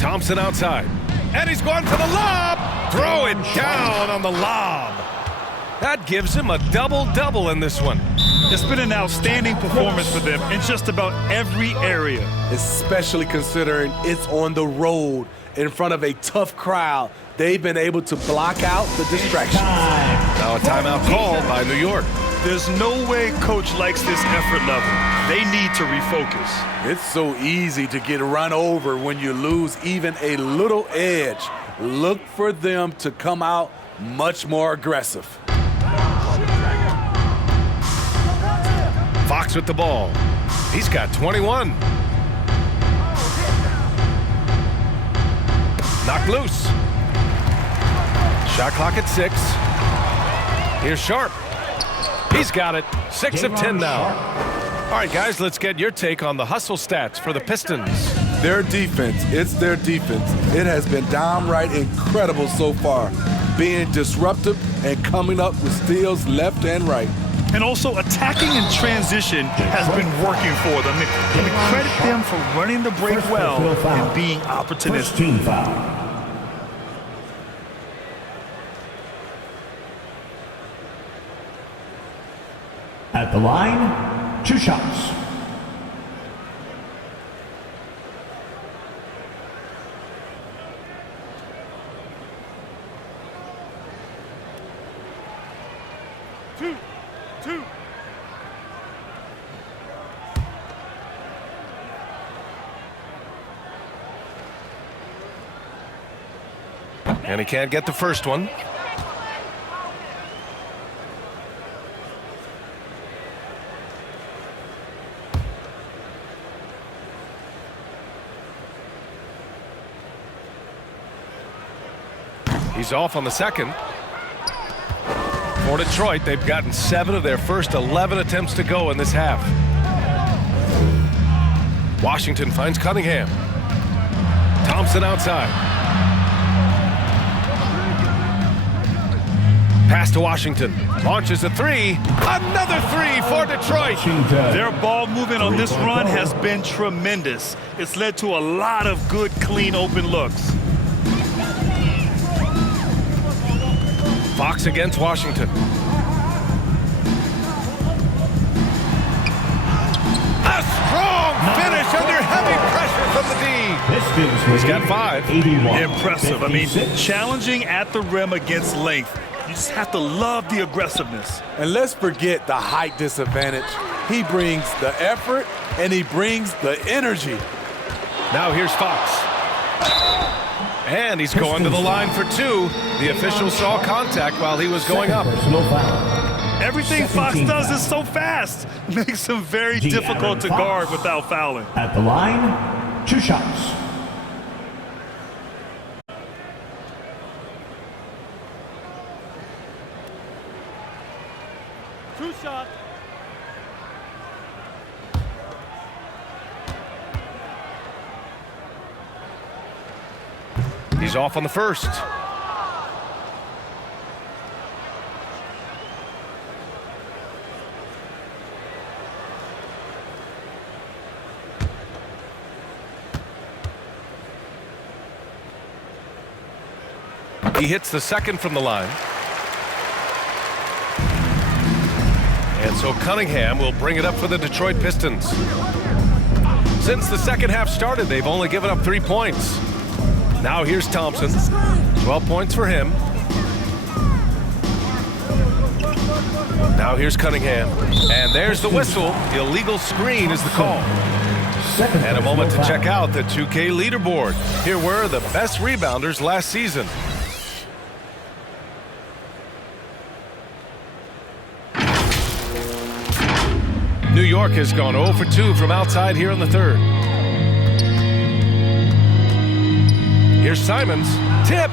Thompson outside. And he's going for the lob. Throw it down on the lob. That gives him a double-double in this one. It's been an outstanding performance for them in just about every area. Especially considering it's on the road in front of a tough crowd. They've been able to block out the distractions. Now a timeout called by New York. There's no way coach likes this effort level. They need to refocus. It's so easy to get run over when you lose even a little edge. Look for them to come out much more aggressive. Fox with the ball. He's got 21. Knocked loose. Shot clock at 6. Here's Sharp. He's got it. 6 of 10 now. All right, guys, let's get your take on the hustle stats for the Pistons. Their defense, it's their defense. It has been downright incredible so far, being disruptive and coming up with steals left and right. And also attacking in transition has been working for them. And we credit them for running the break well and being opportunistic. Team foul. At the line, 2 shots. Two. And he can't get the first one. He's off on the second. For Detroit, they've gotten 7 of their first 11 attempts to go in this half. Washington finds Cunningham. Thompson outside. Pass to Washington. Launches a three. Another three for Detroit. Their ball movement on this run has been tremendous. It's led to a lot of good, clean, open looks. Fox against Washington. A strong finish under heavy pressure from the D. He's got 5. Impressive. I mean, challenging at the rim against length. You just have to love the aggressiveness. And let's forget the height disadvantage. He brings the effort and he brings the energy. Now here's Fox. And he's going to the line for 2. The official saw contact while he was going up. Everything Fox does is so fast. Makes him very difficult to guard without fouling. At the line, 2 shots. Shot. He's off on the first. He hits the second from the line. And so Cunningham will bring it up for the Detroit Pistons. Since the second half started, they've only given up 3 points. Now here's Thompson. 12 points for him. Now here's Cunningham. And there's the whistle. Illegal screen is the call. And a moment to check out the 2K leaderboard. Here were the best rebounders last season. New York has gone 0 for 2 from outside here in the third. Here's Simons. Tipped.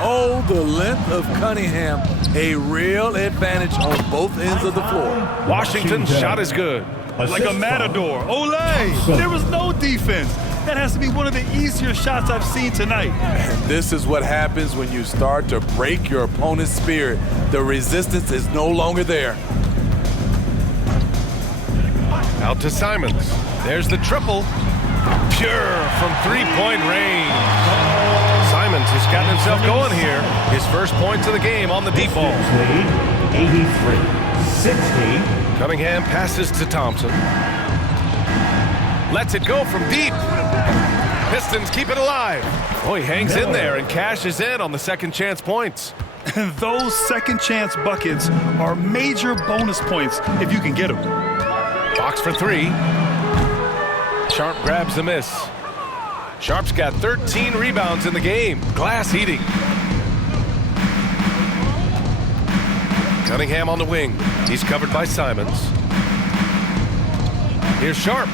Oh, the length of Cunningham. A real advantage on both ends of the floor. Washington's shot is good. Like a matador. Olé! There was no defense. That has to be one of the easier shots I've seen tonight. And this is what happens when you start to break your opponent's spirit. The resistance is no longer there. Out to Simons. There's the triple. Pure from three-point range. Simons has gotten himself going here. His first points of the game on the deep ball. 83-60. Cunningham passes to Thompson. Lets it go from deep. Pistons keep it alive. Oh, he hangs in there and cashes in on the second chance points. And those second chance buckets are major bonus points if you can get them. Fox for 3. Sharp grabs the miss. Sharp's got 13 rebounds in the game. Glass eating. Cunningham on the wing. He's covered by Simons. Here's Sharp.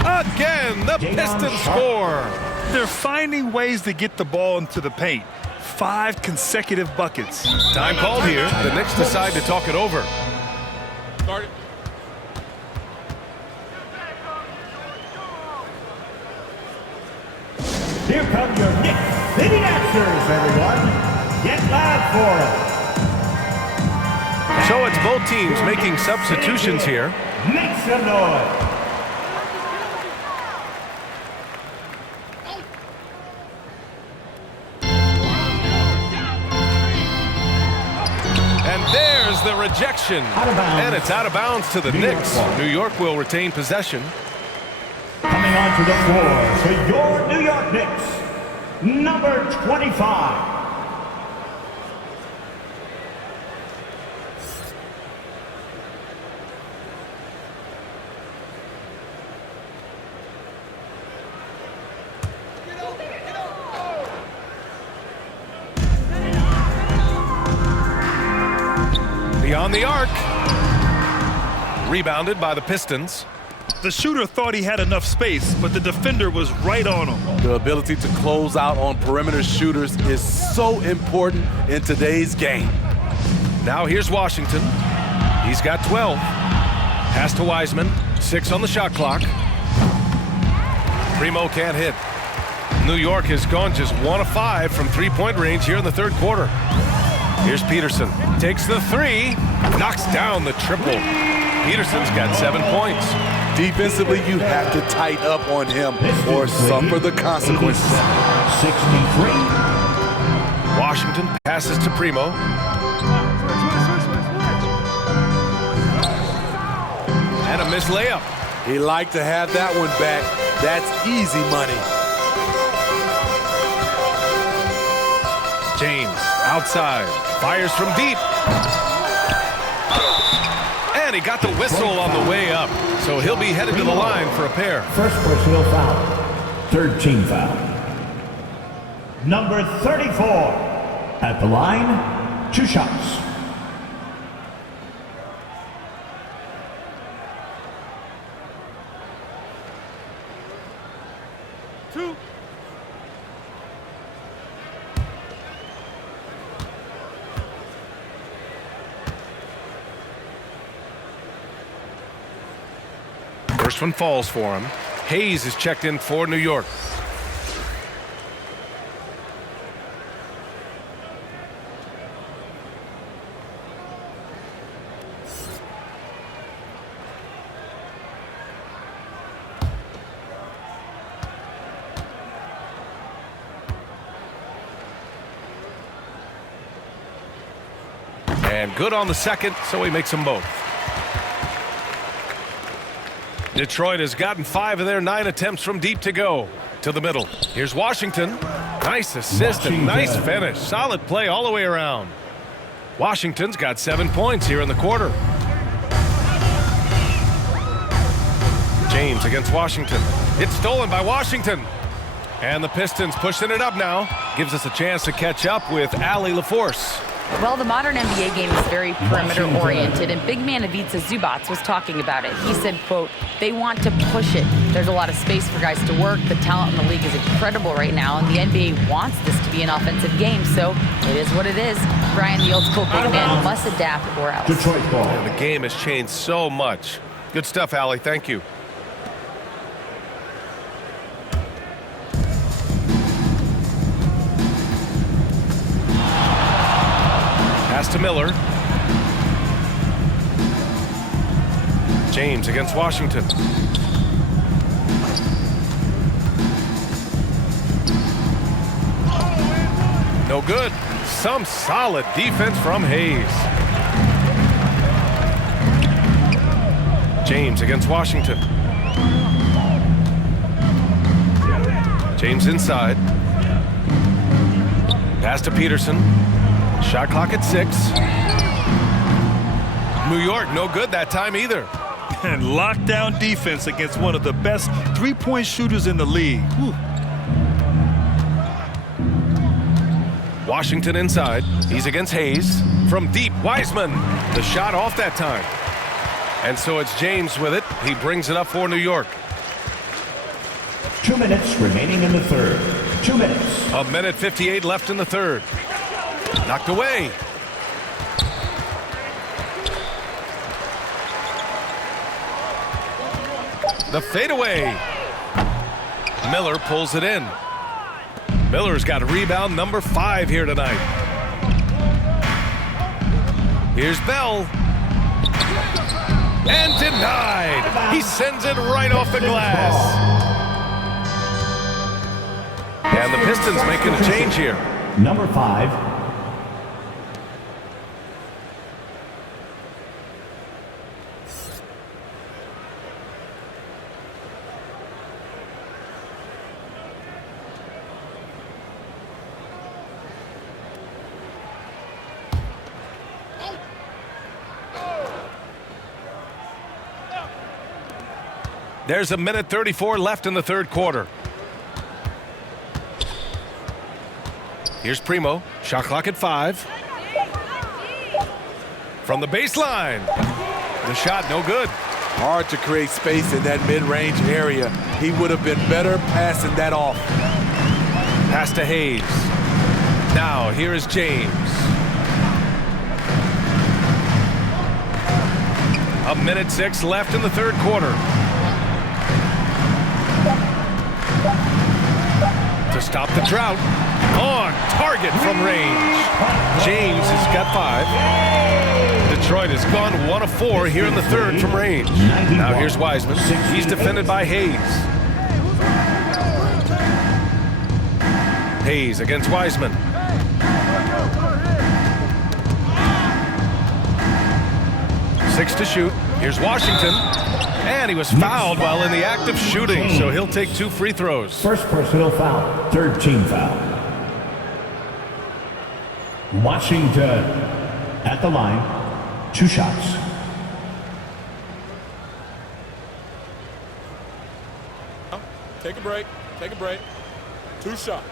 Again, the Pistons score. They're finding ways to get the ball into the paint. 5 consecutive buckets. Time called here. The Knicks decide to talk it over. Start it. Here come your Knicks City Dancers, everyone. Get loud for them. So it's both teams making substitutions here. Make some noise. And there's the rejection. And it's out of bounds to the Knicks. New York will retain possession. Coming onto the floor for your New York Knicks, number 25. Beyond the arc. Rebounded by the Pistons. The shooter thought he had enough space, but the defender was right on him. The ability to close out on perimeter shooters is so important in today's game. Now here's Washington. He's got 12. Pass to Wiseman. 6 on the shot clock. Primo can't hit. New York has gone just 1 of 5 from three-point range here in the third quarter. Here's Peterson. Takes the three. Knocks down the triple. Peterson's got 7 points. Defensively, you have to tighten up on him or suffer the consequences. 63. Washington passes to Primo. And a missed layup. He liked to have that one back. That's easy money. James outside. Fires from deep. And he got the whistle on the way up. So he'll be headed to the line for a pair. First personal foul. Third team foul. Number 34. At the line, 2 shots. First one falls for him. Hayes is checked in for New York. And good on the second, so he makes them both. Detroit has gotten 5 of their 9 attempts from deep to go. To the middle. Here's Washington. Nice assist and nice finish. Solid play all the way around. Washington's got 7 points here in the quarter. James against Washington. It's stolen by Washington. And the Pistons pushing it up now. Gives us a chance to catch up with Allie LaForce. Well, the modern NBA game is very perimeter-oriented, and big man Ivica Zubac was talking about it. He said, quote, they want to push it. There's a lot of space for guys to work. The talent in the league is incredible right now, and the NBA wants this to be an offensive game, so it is what it is. Brian, the old-school big man, must adapt or else. Detroit ball. And the game has changed so much. Good stuff, Allie. Thank you. Pass to Miller. James against Washington. No good. Some solid defense from Hayes. James against Washington. James inside. Pass to Peterson. Shot clock at 6. New York, no good that time either. And lockdown defense against one of the best three-point shooters in the league. Whew. Washington inside. He's against Hayes. From deep, Wiseman. The shot off that time. And so it's James with it. He brings it up for New York. 2 minutes remaining in the third. 2 minutes. 1:58 left in the third. Knocked away. The fadeaway. Miller pulls it in. Miller's got rebound number 5 here tonight. Here's Bell. And denied. He sends it right off the glass. And the Pistons making a change here. Number 5. There's 1:34 left in the third quarter. Here's Primo. Shot clock at 5. From the baseline. The shot no good. Hard to create space in that mid-range area. He would have been better passing that off. Pass to Hayes. Now here is James. 1:06 left in the third quarter. To to stop the drought. On target from range. James has got 5. Detroit has gone 1 of 4 here in the third from range. Now here's Wiseman. He's defended by Hayes. Hayes against Wiseman. Six to shoot. Here's Washington. And he was fouled while in the act of shooting, so he'll take 2 free throws. First personal foul, third team foul. Washington at the line, 2 shots. Take a break. Take a break. 2 shots.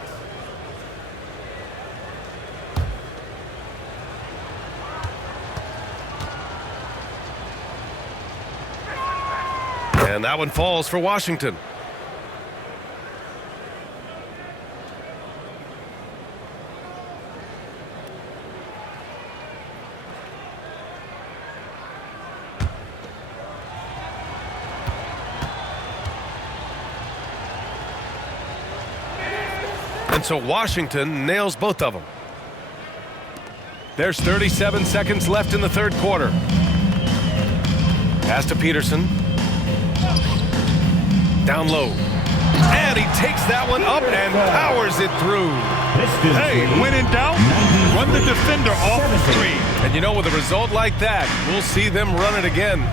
And that one falls for Washington. And so Washington nails both of them. There's 37 seconds left in the third quarter. Pass to Peterson. Down low. And he takes that one up and powers it through. Hey, when in doubt, run the defender off the screen. And you know, with a result like that, we'll see them run it again.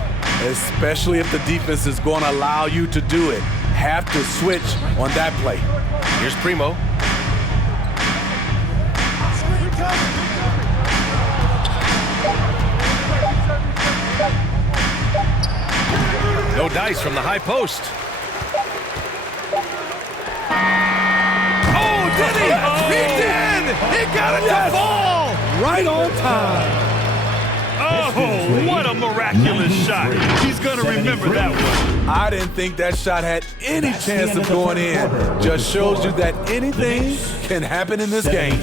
Especially if the defense is going to allow you to do it. Have to switch on that play. Here's Primo. No dice from the high post. Oh, did he? He did! He got it to fall! Right on time. Oh, what a miraculous shot. He's going to remember that one. I didn't think that shot had any chance of going in. Just shows you that anything can happen in this game.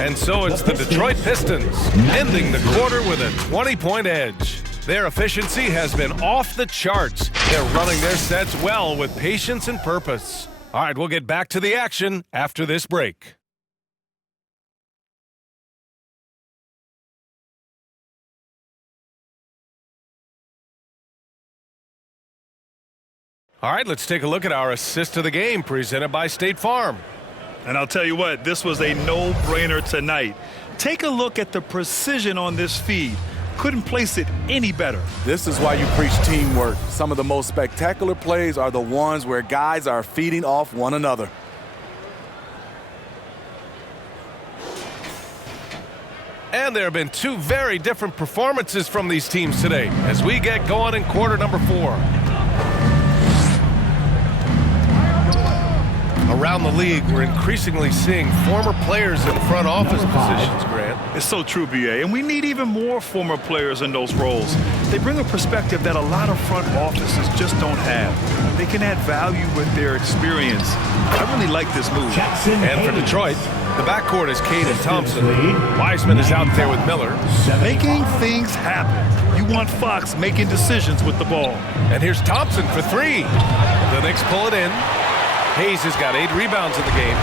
And so it's the Detroit Pistons ending the quarter with a 20-point edge. Their efficiency has been off the charts. They're running their sets well with patience and purpose. All right, we'll get back to the action after this break. All right, let's take a look at our assist of the game presented by State Farm. And I'll tell you what, this was a no-brainer tonight. Take a look at the precision on this feed. Couldn't place it any better. This is why you preach teamwork. Some of the most spectacular plays are the ones where guys are feeding off one another. And there have been 2 very different performances from these teams today as we get going in quarter number 4. Around the league, we're increasingly seeing former players in front office positions, Grant. It's so true, B.A., and we need even more former players in those roles. They bring a perspective that a lot of front offices just don't have. They can add value with their experience. I really like this move. And for Detroit, the backcourt is Cade and Thompson. Wiseman is out there with Miller. Making things happen. You want Fox making decisions with the ball. And here's Thompson for 3. The Knicks pull it in. Hayes has got 8 rebounds in the game.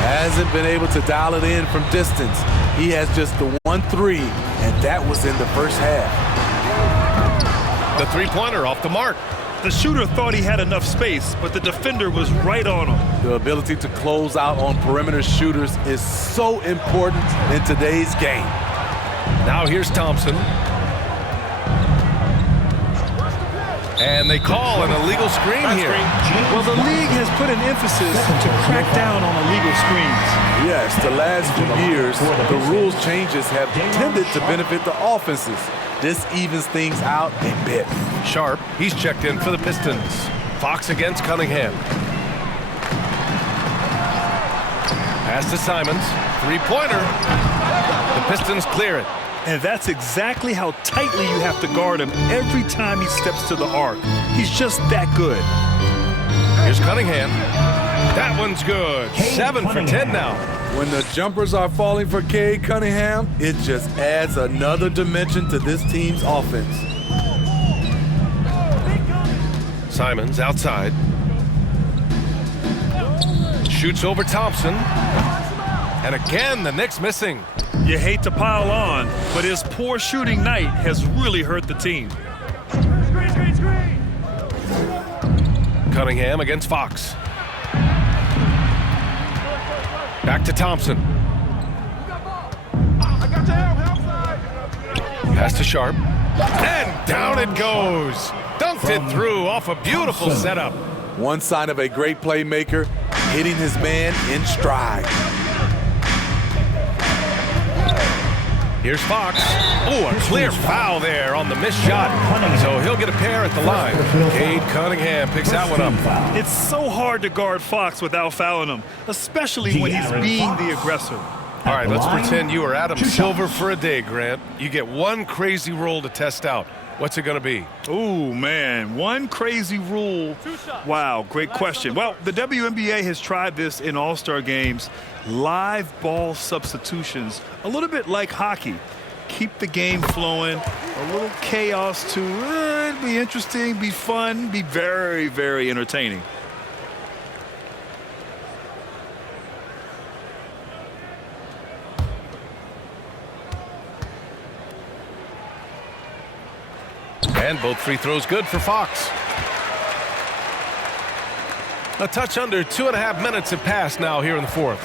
Hasn't been able to dial it in from distance. He has just the 1 3, and that was in the first half. The three-pointer off the mark. The shooter thought he had enough space, but the defender was right on him. The ability to close out on perimeter shooters is so important in today's game. Now here's Thompson. And they call an illegal screen here. Well, the league has put an emphasis to crack down on illegal screens. Yes, the last few years, the rules changes have tended to benefit the offenses. This evens things out a bit. Sharp, he's checked in for the Pistons. Fox against Cunningham. Pass to Simons. Three-pointer. The Pistons clear it. And that's exactly how tightly you have to guard him every time he steps to the arc. He's just that good. Here's Cunningham. That one's good. 7 for 10 now. When the jumpers are falling for Cade Cunningham, it just adds another dimension to this team's offense. Simons outside. Shoots over Thompson. And again, the Knicks missing. You hate to pile on, but his poor shooting night has really hurt the team. Cunningham against Fox. Back to Thompson. Pass to Sharp. And down it goes. Dunked it through off a beautiful setup. One sign of a great playmaker, hitting his man in stride. Here's Fox. Oh, a clear foul there on the missed shot. So he'll get a pair at the line. Cade Cunningham picks that one up. It's so hard to guard Fox without fouling him, especially when he's being the aggressor. All right, let's pretend you are Adam Silver for a day, Grant. You get one crazy rule to test out. What's it going to be? Oh, man, one crazy rule. Wow, great question. Well, the WNBA has tried this in all-star games. Live ball substitutions, a little bit like hockey. Keep the game flowing, a little chaos too. It'd be interesting, be fun, be very, very entertaining. And both free throws good for Fox. A touch under 2.5 minutes have passed now here in the fourth.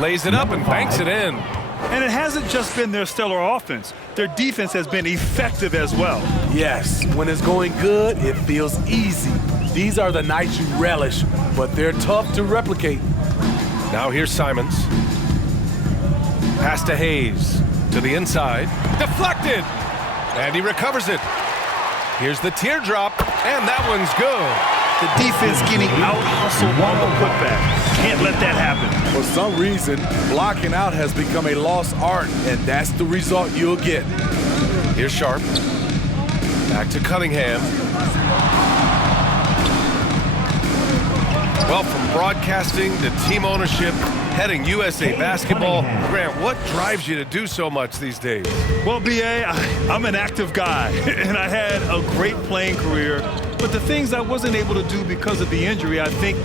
Lays it up and banks it in. And it hasn't just been their stellar offense. Their defense has been effective as well. Yes, when it's going good, it feels easy. These are the nights you relish, but they're tough to replicate. Now here's Simons. Pass to Hayes. To the inside. Deflected! And he recovers it. Here's the teardrop, and that one's good. The defense getting out-hustled on the putback. Can't let that happen. For some reason, blocking out has become a lost art, and that's the result you'll get. Here's Sharp. Back to Cunningham. Well, from broadcasting to team ownership, heading USA Basketball, Grant, what drives you to do so much these days? Well, B.A., I'm an active guy, and I had a great playing career. But the things I wasn't able to do because of the injury, I think,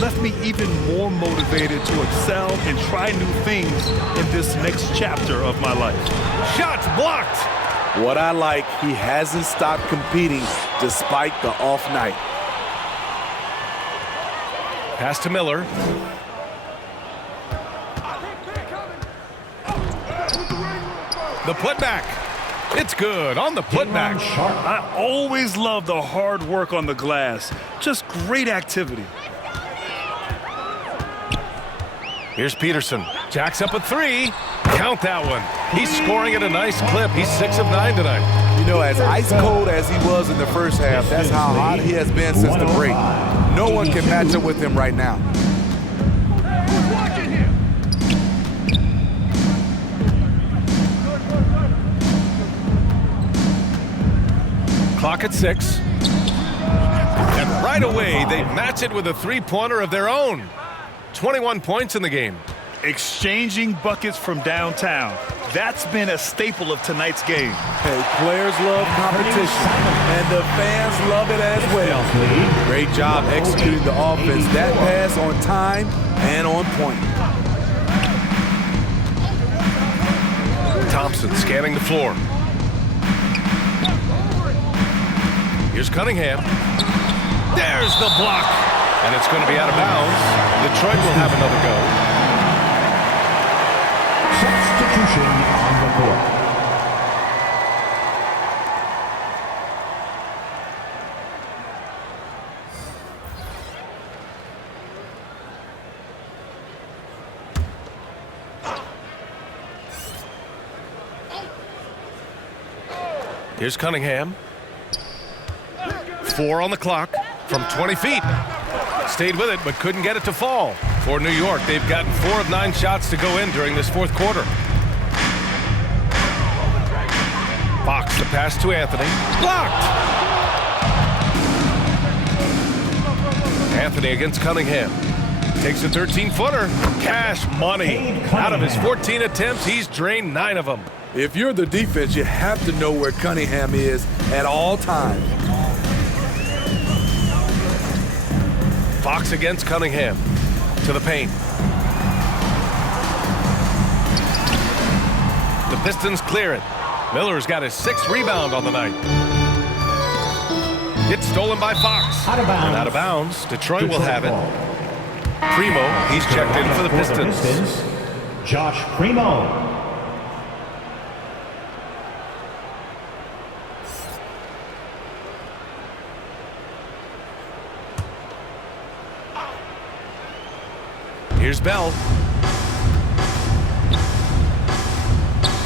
left me even more motivated to excel and try new things in this next chapter of my life. Shots blocked! What I like, he hasn't stopped competing despite the off night. Pass to Miller. The putback. It's good on the putback. I always love the hard work on the glass. Just great activity. Here's Peterson. Jacks up a three. Count that one. He's scoring at a nice clip. He's 6 of 9 tonight. You know, as ice cold as he was in the first half, that's how hot he has been since the break. No one can match up with him right now. Clock at 6. And right away, they match it with a three-pointer of their own. 21 points in the game. Exchanging buckets from downtown. That's been a staple of tonight's game. Hey, players love competition, and the fans love it as well. Great job executing the offense. That pass on time and on point. Thompson scanning the floor. Here's Cunningham. There's the block. And it's going to be out of bounds. Detroit will have another go. Substitution on the court. Here's Cunningham. 4 on the clock from 20 feet. Stayed with it, but couldn't get it to fall. For New York, they've gotten 4 of 9 shots to go in during this fourth quarter. Fox, the pass to Anthony. Blocked! Anthony against Cunningham. Takes a 13-footer. Cash money. Out of his 14 attempts, he's drained 9 of them. If you're the defense, you have to know where Cunningham is at all times. Fox against Cunningham. To the paint. The Pistons clear it. Miller's got his 6th rebound on the night. It's stolen by Fox. Out of bounds. And out of bounds. Detroit will have it. Primo, he's checked in for the Pistons. Josh Primo. Here's Bell.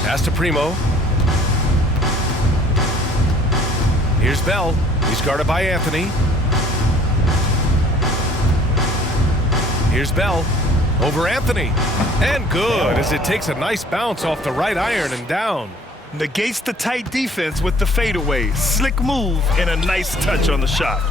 Pass to Primo. Here's Bell. He's guarded by Anthony. Here's Bell. Over Anthony. And good, as it takes a nice bounce off the right iron and down. Negates the tight defense with the fadeaway. Slick move and a nice touch on the shot.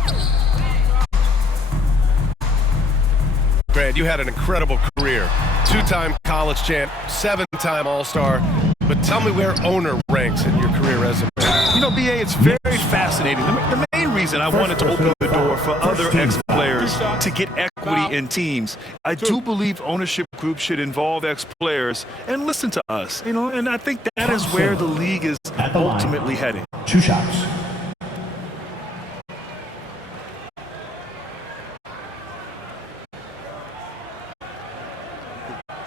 Grant, you had an incredible career. 2-time college champ, 7-time All-Star. But tell me where owner ranks in your career resume. You know, B.A., it's very fascinating. The main reason I wanted to open the door for other ex-players to get equity in teams, I do believe ownership groups should involve ex-players and listen to us. You know, and I think that is where the league is ultimately heading. 2 shots.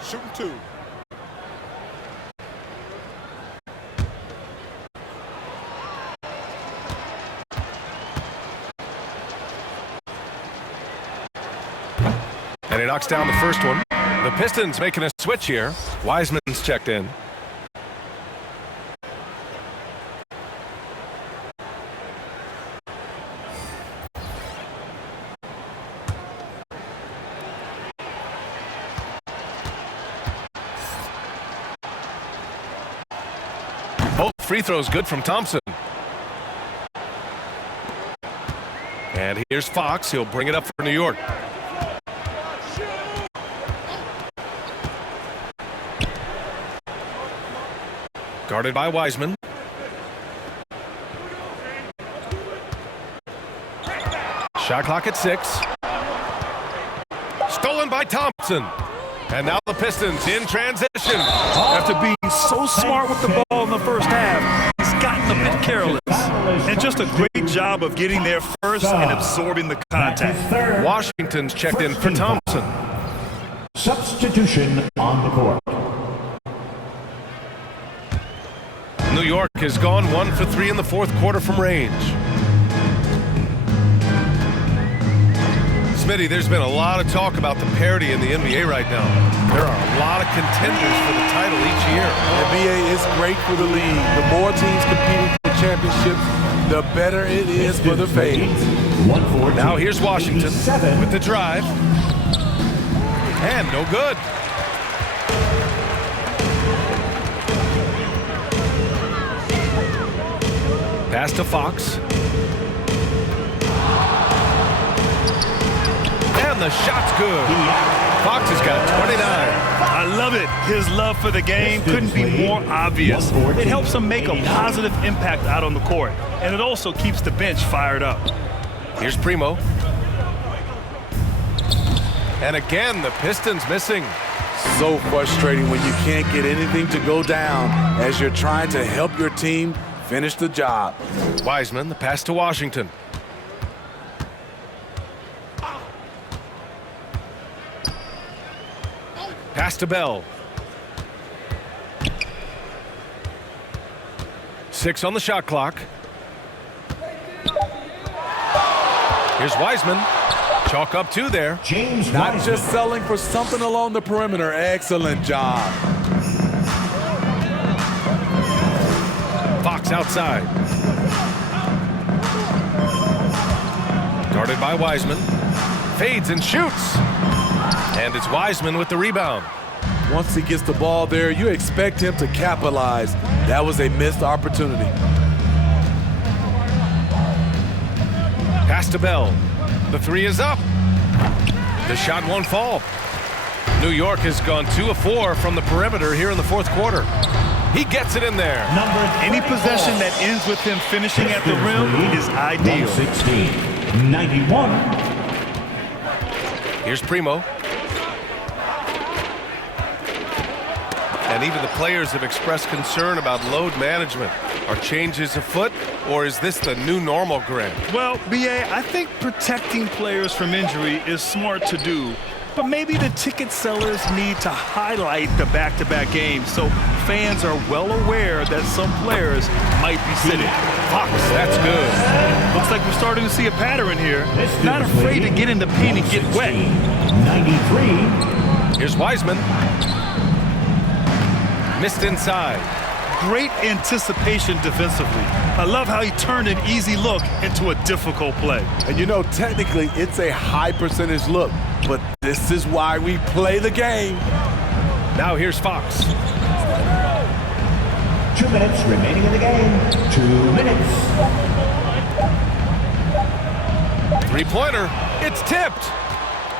Shooting 2. And he knocks down the first one. The Pistons making a switch here. Wiseman's checked in. Both free throws good from Thompson. And here's Fox. He'll bring it up for New York. Guarded by Wiseman. Shot clock at 6. Stolen by Thompson. And now the Pistons in transition. After being so smart with the ball in the first half, he's gotten a bit careless. And just a great job of getting there first and absorbing the contact. Washington's checked in for Thompson. Substitution on the court. New York has gone 1 for 3 in the 4th quarter from range. Smitty, there's been a lot of talk about the parity in the NBA right now. There are a lot of contenders for the title each year. NBA is great for the league. The more teams competing for championships, the better it is for the fans. Now here's Washington with the drive. And no good. Pass to Fox. And the shot's good. Fox has got 29. I love it. His love for the game couldn't be more obvious. It helps him make a positive impact out on the court. And it also keeps the bench fired up. Here's Primo. And again, the Pistons missing. So frustrating when you can't get anything to go down as you're trying to help your team finish the job. Wiseman, the pass to Washington. Pass to Bell. 6 on the shot clock. Here's Wiseman. Chalk up 2 there. James Not just selling for something along the perimeter. Excellent job. Fox outside. Guarded by Wiseman. Fades and shoots. And it's Wiseman with the rebound. Once he gets the ball there, you expect him to capitalize. That was a missed opportunity. Pass to Bell. The 3 is up. The shot won't fall. New York has gone 2 of 4 from the perimeter here in the fourth quarter. He gets it in there. Any possession that ends with him finishing at the rim is ideal. 91. Here's Primo. And even the players have expressed concern about load management. Are changes afoot, or is this the new normal, Grant? Well, B.A., I think protecting players from injury is smart to do. But maybe the ticket sellers need to highlight the back-to-back games so fans are well aware that some players might be sitting. Fox, that's good. Looks like we're starting to see a pattern here. Not afraid to get in the paint and get wet. 93. Here's Wiseman. Missed inside. Great anticipation defensively. I love how he turned an easy look into a difficult play. And you know, technically, it's a high percentage look, but this is why we play the game. Now here's Fox. 2 minutes remaining in the game. 2 minutes. Three-pointer. It's tipped.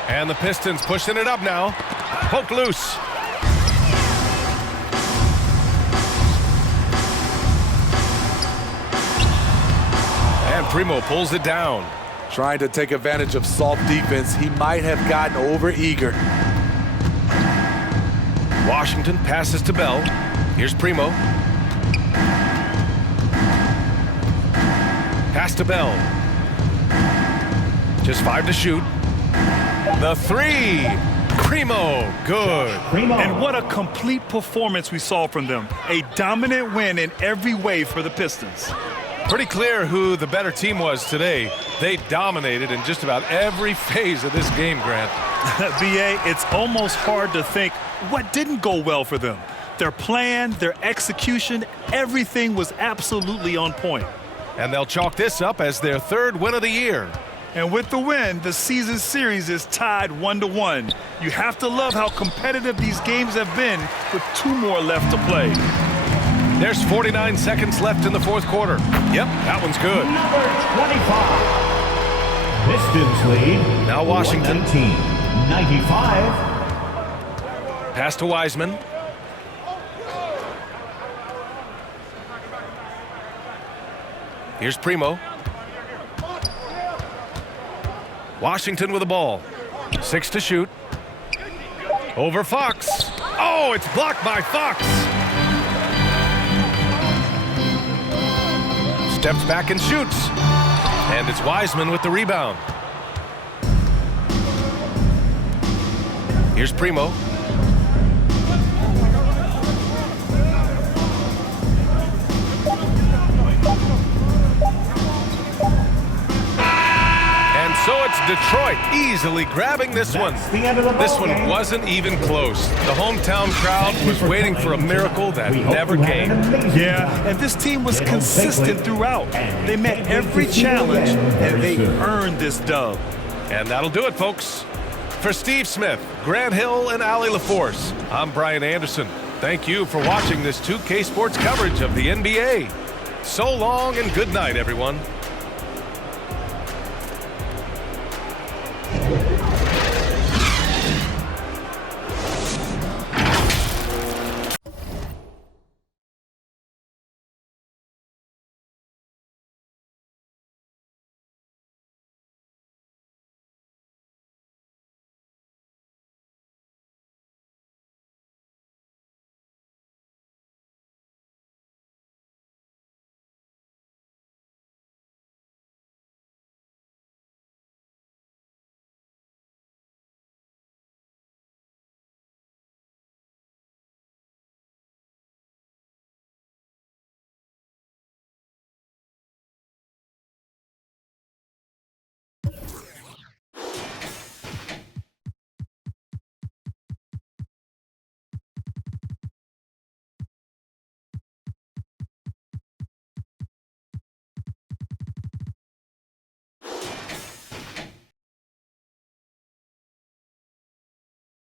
And the Pistons pushing it up now. Poke loose. And Primo pulls it down. Trying to take advantage of soft defense, he might have gotten over-eager. Washington passes to Bell. Here's Primo. Pass to Bell. Just 5 to shoot. The 3. Primo, good. And what a complete performance we saw from them. A dominant win in every way for the Pistons. Pretty clear who the better team was today. They dominated in just about every phase of this game, Grant. B.A., it's almost hard to think what didn't go well for them. Their plan, their execution, everything was absolutely on point. And they'll chalk this up as their 3rd win of the year. And with the win, the season series is tied 1-1. You have to love how competitive these games have been with 2 more left to play. There's 49 seconds left in the fourth quarter. Yep, that one's good. Number 25. Pistons lead. Now Washington. 95. Pass to Wiseman. Here's Primo. Washington with the ball. 6 to shoot. Over Fox. Oh, it's blocked by Fox. Steps back and shoots. And it's Wiseman with the rebound. Here's Primo. And so it's Detroit easily grabbing this one. This one wasn't even close. The hometown crowd was waiting for a miracle that never came. Yeah, and this team was consistent throughout. They met every challenge, and they earned this dub. And that'll do it, folks. For Steve Smith, Grant Hill, and Allie LaForce, I'm Brian Anderson. Thank you for watching this 2K Sports coverage of the NBA. So long and good night, everyone.